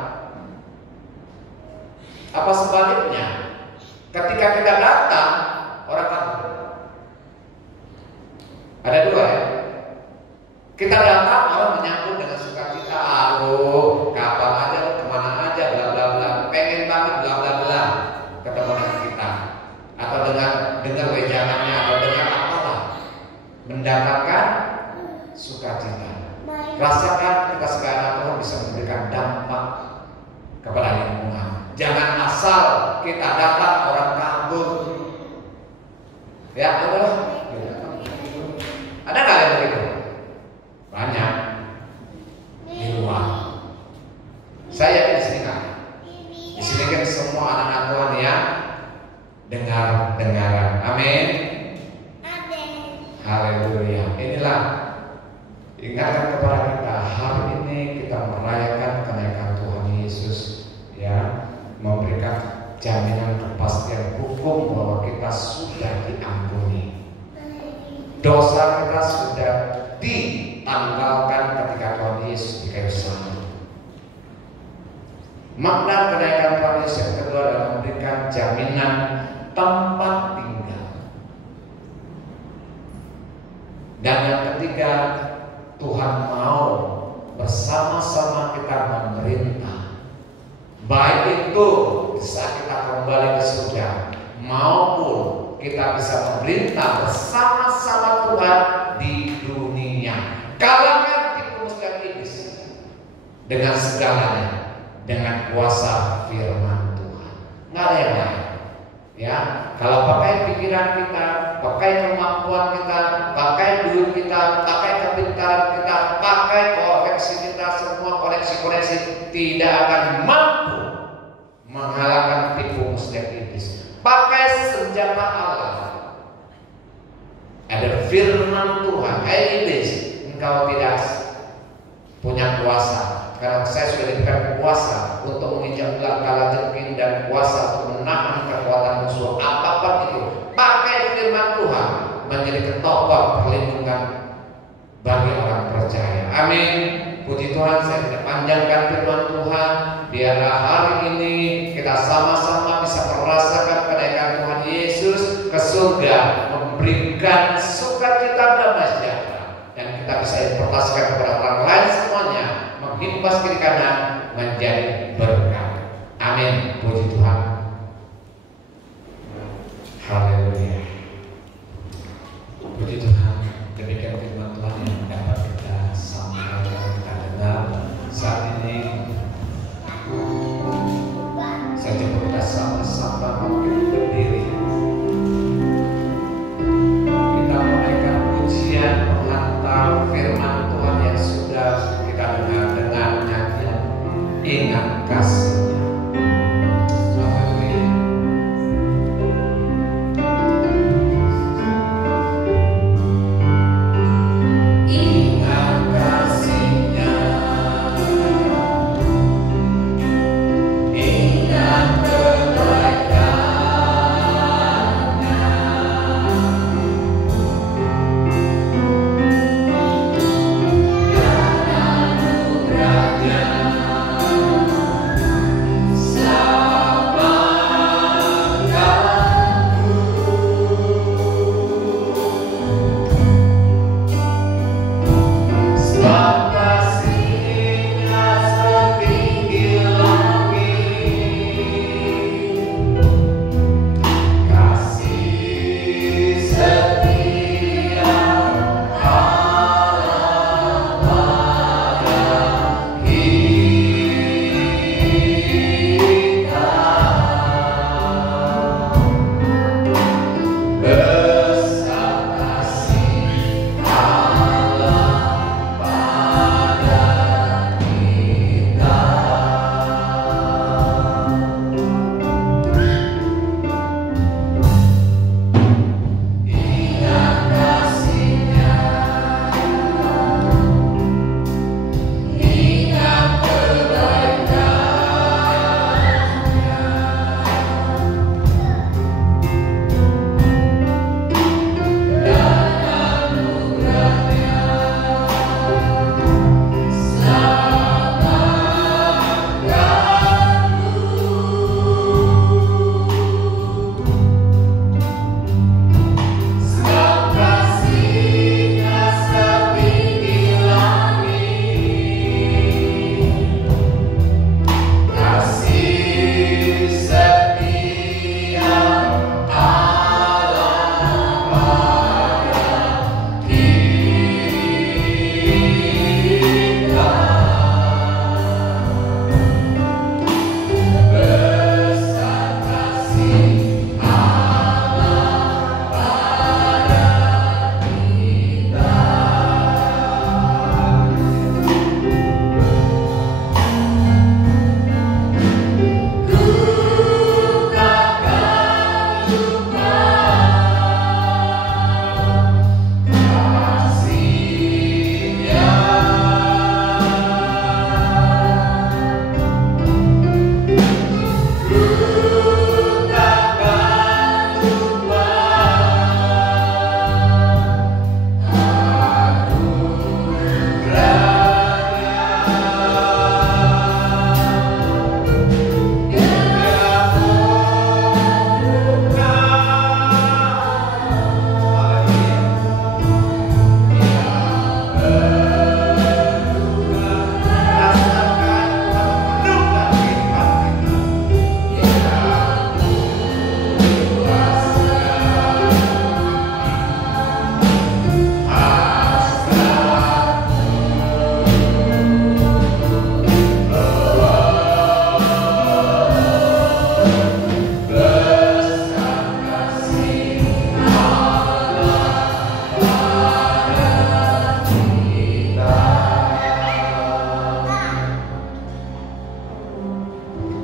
Apa sebaliknya? Ketika kita datang, orang kabur. Ada dua ya. Kita datang, orang menyambut dengan sukacita. Aduh, kapan aja, kemana aja, bla bla bla. Pengen banget bla bla bla ketemu dengan kita. Atau dengan dengar wejangannya, atau dengan apalah, mendapatkan sukacita. Rasakan kita sebagai anak Tuhan bisa memberikan dampak kepada lingkungan. Jangan asal kita datang orang kabur. Ya, ada nggak yang begitu? Banyak di luar. Saya di sini kan. Di sini kan semua anak-anak Tuhan ya dengaran. Amin. Haleluya. Inilah ingatkan kepada kita, hari ini kita merayakan kenaikan Tuhan Yesus, ya, memberikan jaminan kepastian hukum bahwa kita sudah diampuni. Dosa kita sudah ditanggalkan ketika Tuhan Yesus di kayu salib. Makna kenaikan Tuhan Yesus yang kedua adalah memberikan jaminan tempat tinggal. Dan yang ketiga, Tuhan mau bersama-sama kita memerintah. Baik itu saat kita kembali ke surga, maupun kita bisa memerintah bersama-sama Tuhan di dunia. Kalahkan tipu muslihat iblis dengan segalanya, dengan kuasa firman Tuhan. Nggak ada yang lain. Ya, kalau pakai pikiran kita, pakai kemampuan kita, pakai duit kita, pakai kepintaran kita, pakai koneksi kita, semua koneksi tidak akan mampu mengalahkan tipu muslihat iblis. Pakai senjata Allah. Ada firman Tuhan. Hai iblis, engkau tidak punya kuasa. Karena saya sudah diberikan kuasa untuk menginjak ular kalajengking dan kuasa untuk menahan kekuatan musuh apapun itu. Pakai firman Tuhan menjadi ketoprak perlindungan bagi orang percaya. Amin. Puji Tuhan, saya tidak panjangkan firman Tuhan. Biarlah hari ini kita sama-sama bisa merasakan kenaikan Tuhan Yesus ke surga, memberikan sukacita damai sejahtera, dan kita bisa importasikan kepada orang lain semuanya, menghimpas kiri kanan menjadi berkat. Amin. Puji Tuhan. Haleluya. Puji Tuhan. Demikian firman Tuhan yang dapat kita sampaikan, kita dengar saat ini. Saya coba kita sama-sama mungkin berdiri. Kita memberikan pujian menghantar firman Tuhan yang sudah kita dengar dengan nyanyian Ingat Kasih-Nya. Haleluya.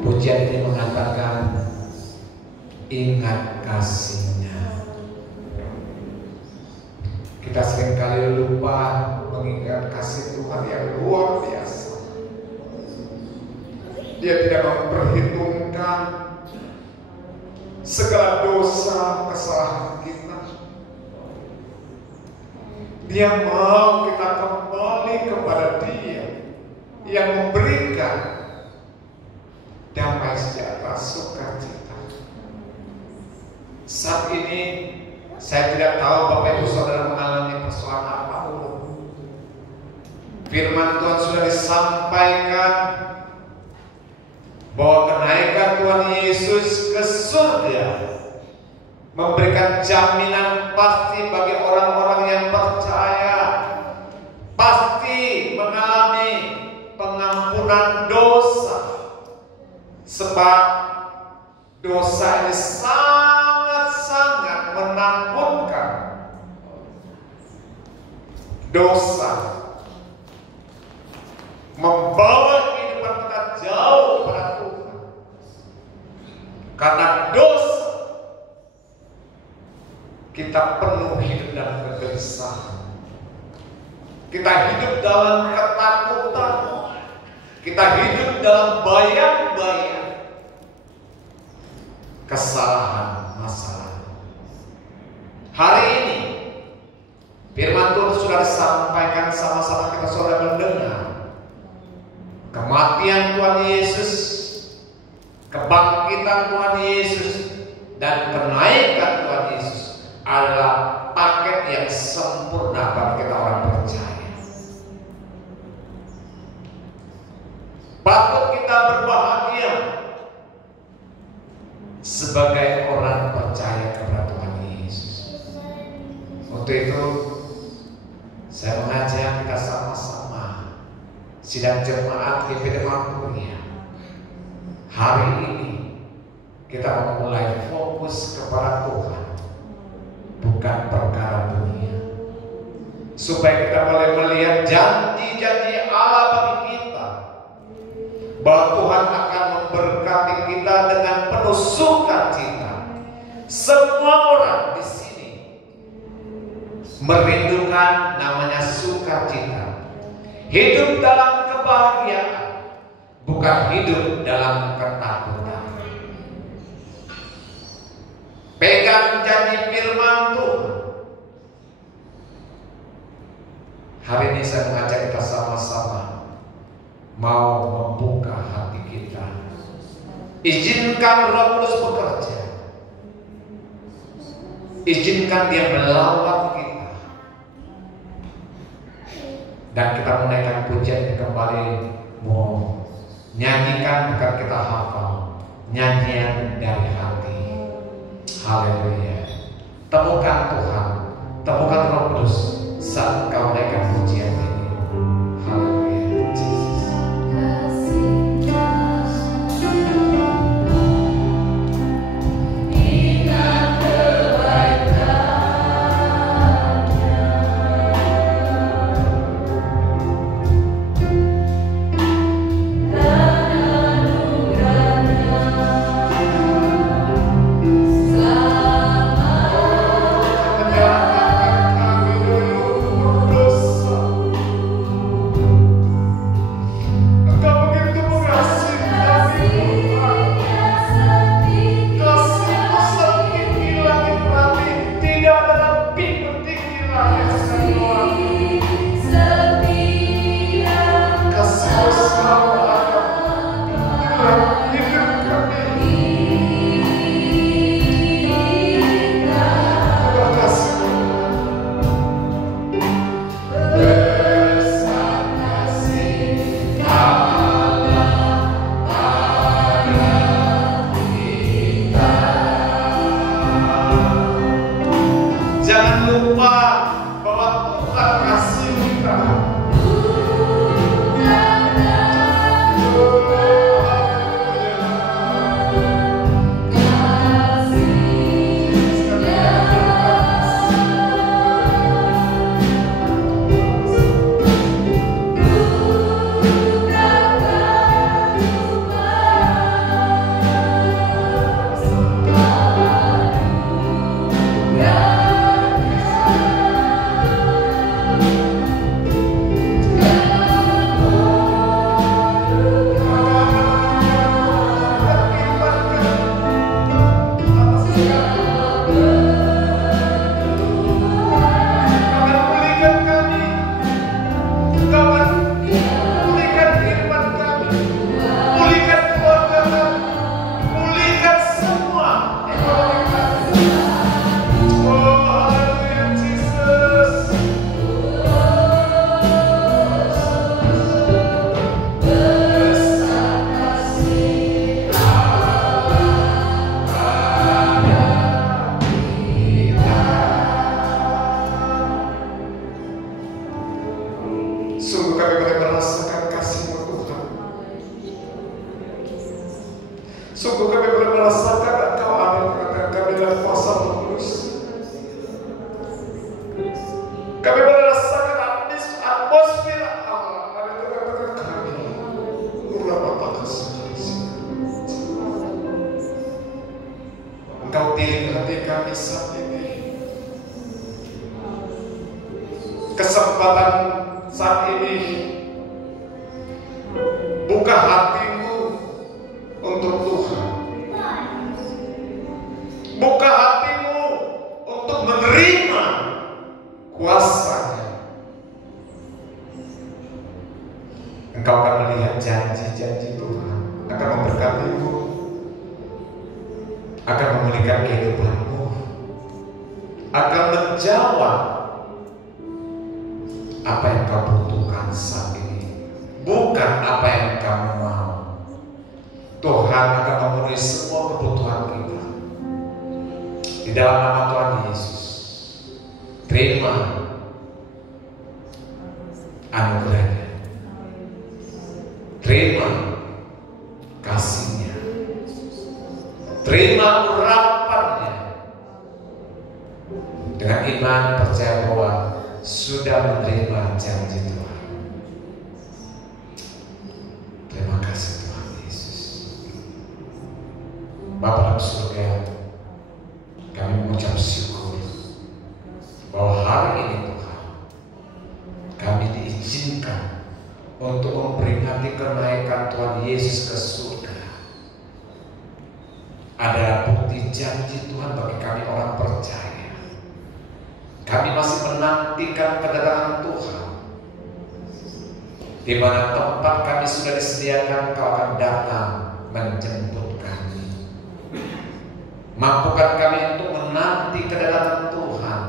Pujian ini mengatakan ingat kasih-Nya. Kita seringkali lupa mengingat kasih Tuhan yang luar biasa. Dia tidak memperhitungkan segala dosa kesalahan kita. Dia mau kita kembali kepada Dia yang memberikan damai sejahtera, sukacita. Saat ini saya tidak tahu Bapak Ibu Saudara mengalami persoalan apapun. Firman Tuhan sudah disampaikan bahwa kenaikan Tuhan Yesus ke surga memberikan jaminan pasti bagi orang-orang yang percaya, pasti mengalami pengampunan dosa. Sebab dosa ini sangat-sangat menakutkan. Dosa membawa kehidupan kita jauh kepada Tuhan. Karena dosa kita penuh hidup dalam kegelisahan. Kita hidup dalam ketakutan. Kita hidup dalam bayang-bayang kesalahan masa lalu. Hari ini firman Tuhan sudah disampaikan, sama-sama kita sudah mendengar kematian Tuhan Yesus, kebangkitan Tuhan Yesus, dan kenaikan Tuhan Yesus adalah paket yang sempurna bagi kita orang percaya. Patut kita berbahagia sebagai orang percaya kepada Tuhan Yesus. Untuk itu saya mengajak kita sama-sama sidang jemaat GPD Mangkuria. Hari ini kita memulai fokus kepada Tuhan, bukan perkara dunia, supaya kita boleh melihat janji-janji Allah bagi kita, bahwa Tuhan akan memberkati kita dengan penuh sukacita. Semua orang di sini merindukan namanya sukacita, hidup dalam kebahagiaan, bukan hidup dalam ketakutan. Pegang janji firman Tuhan. Hari ini saya mengajak kita sama-sama mau membuka hati kita. Izinkan Roh Kudus bekerja. Izinkan Dia melawat kita. Dan kita menaikkan pujian kembali, mau nyanyikan bukan kita hafal, nyanyian dari hati. Haleluya. Temukan Tuhan, temukan Roh Kudus saat kau naikkan pujian ini. Haleluya, Jesus. Sungguh kami boleh merasakan Engkau ada di tengah kami dalam kuasa Roh Kudus. Kami boleh rasakan atmosfer Allah ada di tengah kami. Engkau pilih hati kami saat ini. Kesempatan saat ini, buka hatimu untuk Tuhan. Buka hatimu untuk menerima kuasa-Nya. Engkau akan melihat janji-janji Tuhan akan memberkatimu, akan memulihkan kehidupanmu, akan menjawab apa yang kau butuhkan saat ini, bukan apa yang kamu mau. Tuhan akan memenuhi semua kebutuhan kita di dalam nama Tuhan Yesus. Terima anugerahnya, terima kasih-Nya, terima urapannya. Dengan iman percaya bahwa sudah menerima janji Tuhan. Terima kasih Tuhan Yesus. Bapa dalam surga, kami mengucap syukur bahwa hari ini Tuhan, kami diizinkan untuk memperingati kenaikan Tuhan Yesus ke surga. Ada bukti janji Tuhan bagi kami orang percaya. Kami masih menantikan kedatangan Tuhan, di mana tempat kami sudah disediakan. Kau akan datang menjemput kami. Mampukan kami untuk menanti kedatangan Tuhan,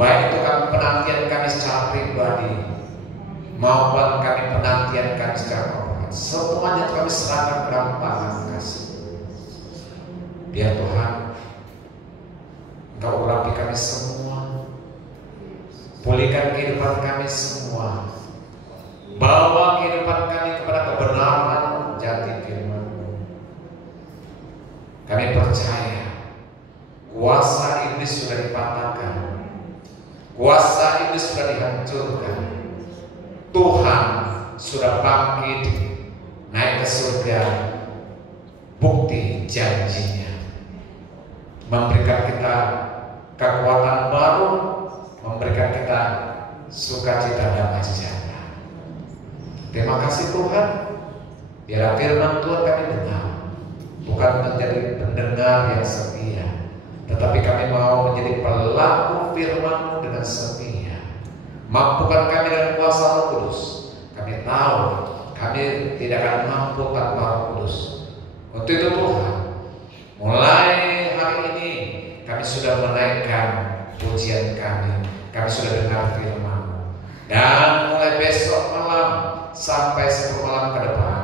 baik itu penantian kami secara pribadi maupun kami penantian kami secara korporat. Semuanya kami serahkan ke dalam tangan kasih. Biar Tuhan Engkau urapi kami semua, pulihkan kehidupan kami semua, bawa kehidupan kami kepada kebenaran jati firman-Mu. Kami percaya kuasa iblis sudah dipatahkan, kuasa iblis sudah dihancurkan. Tuhan sudah bangkit naik ke surga. Bukti janji-Nya memberikan kita kekuatan baru, memberikan kita sukacita damai sejahtera. Terima kasih Tuhan. Biar firman Tuhan kami dengar, bukan menjadi pendengar yang setia, tetapi kami mau menjadi pelaku firman-Mu dengan setia. Mampukan kami dengan kuasa Roh Kudus. Kami tahu kami tidak akan mampu tanpa Roh Kudus. Untuk itu Tuhan, mulai hari ini kami sudah menaikkan pujian kami. Kami sudah dengar firman-Mu. Dan mulai besok malam sampai 10 malam ke depan,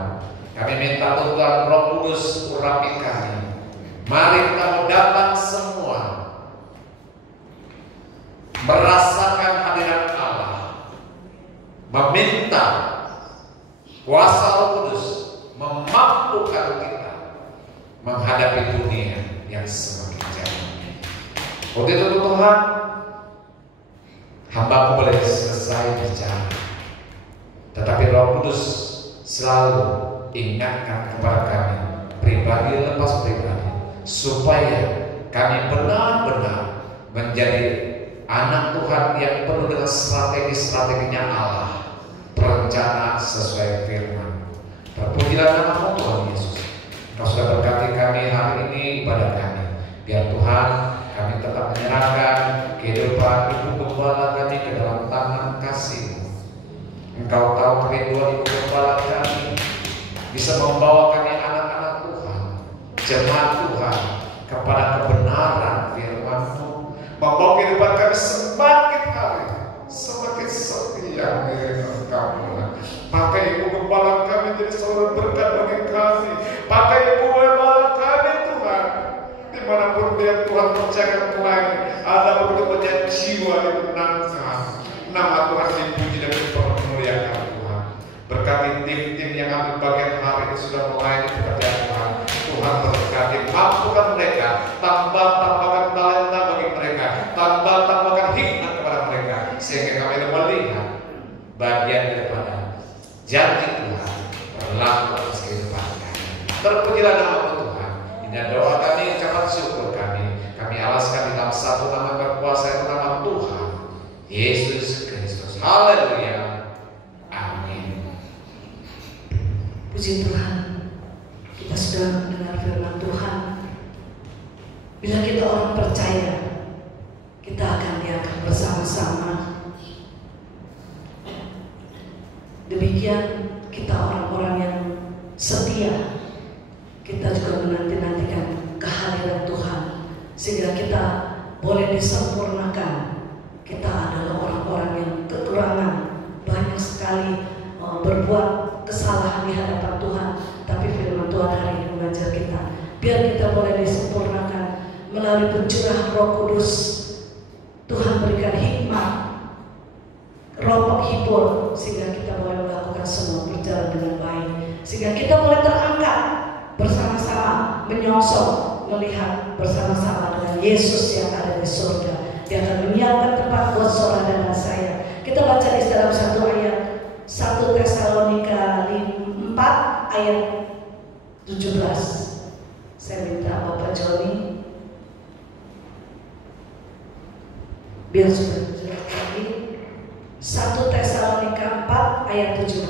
kami minta Tuhan Roh Kudus urapi kami. Mari kita mau datang semua merasakan hadirat Allah, meminta kuasa Roh Kudus memampukan kita menghadapi dunia yang semakin jauh. Untuk itu Tuhan, hamba-Mu boleh selesai bicara, tetapi Roh Kudus selalu ingatkan kepada kami pribadi lepas pribadi, supaya kami benar-benar menjadi anak Tuhan yang penuh dengan strategi-strateginya Allah, perencana sesuai firman. Terpujilah nama Tuhan Yesus. Kau sudah berkati kami hari ini ibadah kami. Biar Tuhan, kami tetap menyerahkan kehidupan Ibu Gembala kami ke dalam tangan kasih-Mu. Engkau tahu kerinduan Ibu Gembala kami bisa membawa kami anak-anak Tuhan, jemaat Tuhan, kepada kebenaran firman-Mu, membawa kehidupan kami semakin hari semakin setia dengan Engkau. Pakai Ibu Gembala kami jadi saudara berkat bagi kami. Pakai Ibu Gembala kami Tuhan, dimanapun dia Tuhan percayakan Tuhan, ada begitu banyak jiwa dimenangkan. Nama Tuhan dipuji dan dipermuliakan Tuhan. Berkati tim-tim yang ambil bagian hari ini sudah mulai pekerjaan Tuhan. Tuhan berkati, mampukan mereka, tambahkan talenta bagi mereka, tambahkan hikmat kepada mereka, sehingga kami melihat bagian daripada janji Tuhan berlaku atas kehidupan kami. Terpujilah nama Tuhan. Ini doa kami, ucapan syukur kami. Kami alaskan di dalam satu nama berkuasa, yaitu nama Tuhan Yesus Kristus. Haleluya. Amin. Puji Tuhan, kita sudah mendengar firman Tuhan. Bila kita orang percaya, kita akan diangkat bersama-sama. Demikian kita orang-orang yang setia, kita juga menanti-nantikan kehadiran Tuhan, sehingga kita boleh disempurnakan. Kita adalah orang-orang yang kekurangan, banyak sekali berbuat kesalahan di hadapan Tuhan, tapi firman Tuhan hari ini mengajar kita, biar kita boleh disempurnakan melalui pencurahan Roh Kudus. Tuhan berikan hikmat, roh penghibur, sehingga kita boleh melakukan semua berjalan dengan baik, sehingga kita boleh terangkat bersama-sama, menyongsong, melihat bersama-sama dengan Yesus yang ada di surga. Dia akan menyiapkan tempat buat saudara dan saya. Kita baca di dalam satu ayat, 1 Tesalonika 4 ayat 17. Saya minta Bapak Joni biar sudah jelas lagi. 1 Tesalonika 4 ayat 17.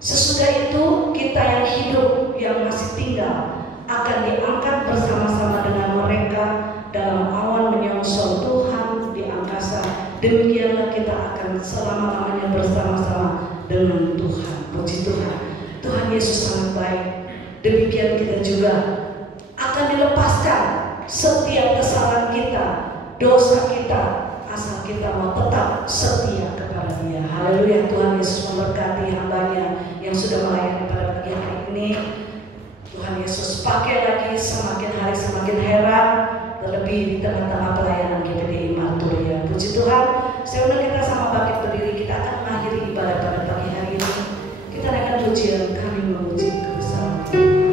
Sesudah itu kita yang hidup, yang masih tinggal, akan diangkat bersama-sama dengan mereka dalam awan menyongsong Tuhan di angkasa. Demikianlah kita akan selama-lamanya bersama-sama dengan Tuhan. Puji Tuhan. Tuhan Yesus sangat baik. Demikian kita juga akan dilepaskan setiap kesalahan kita, dosa kita, asal kita mau tetap setia kepada Dia. Haleluya. Tuhan Yesus memberkati hamba-Nya yang sudah melayani pada pagi hari ini. Tuhan Yesus pakai lagi, semakin hari semakin heran, terlebih di tengah-tengah pelayanan GPDI Marturia. Puji Tuhan. Saya undang kita sama bangkit berdiri. Kita akan mengakhiri ibadah pada pagi hari ini. Kita naikkan pujian, kami memuji kebesaran. Setiap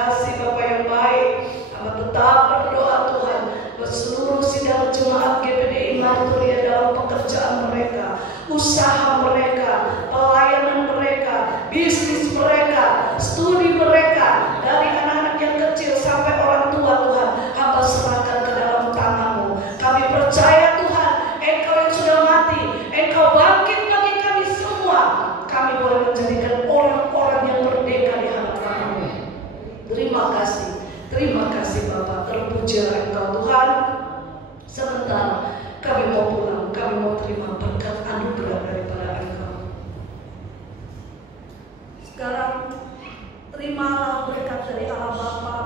kasih Bapa yang baik. Hamba tetap berdoa Tuhan buat seluruh sidang jemaat GPDI Marturia dalam pekerjaan mereka, usaha mereka, pelayanan mereka, bisnis mereka, studi mereka, dari anak-anak yang kecil sampai orang tua Tuhan, hamba serahkan ke dalam tangan-Mu. Kami percaya Tuhan, Engkau yang sudah mati, Engkau bangkit bagi kami semua. Kami boleh menjadikan orang-orang yang merdeka di hadapan-Mu. Terima kasih Bapa, terpujilah Engkau Tuhan. Sementara kami mau pulang, kami mau terima berkat anugerah daripada Engkau. Sekarang terimalah berkat dari Allah Bapa,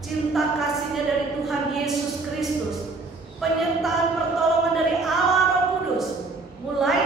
cinta kasih-Nya dari Tuhan Yesus Kristus, penyertaan pertolongan dari Allah Roh Kudus, mulai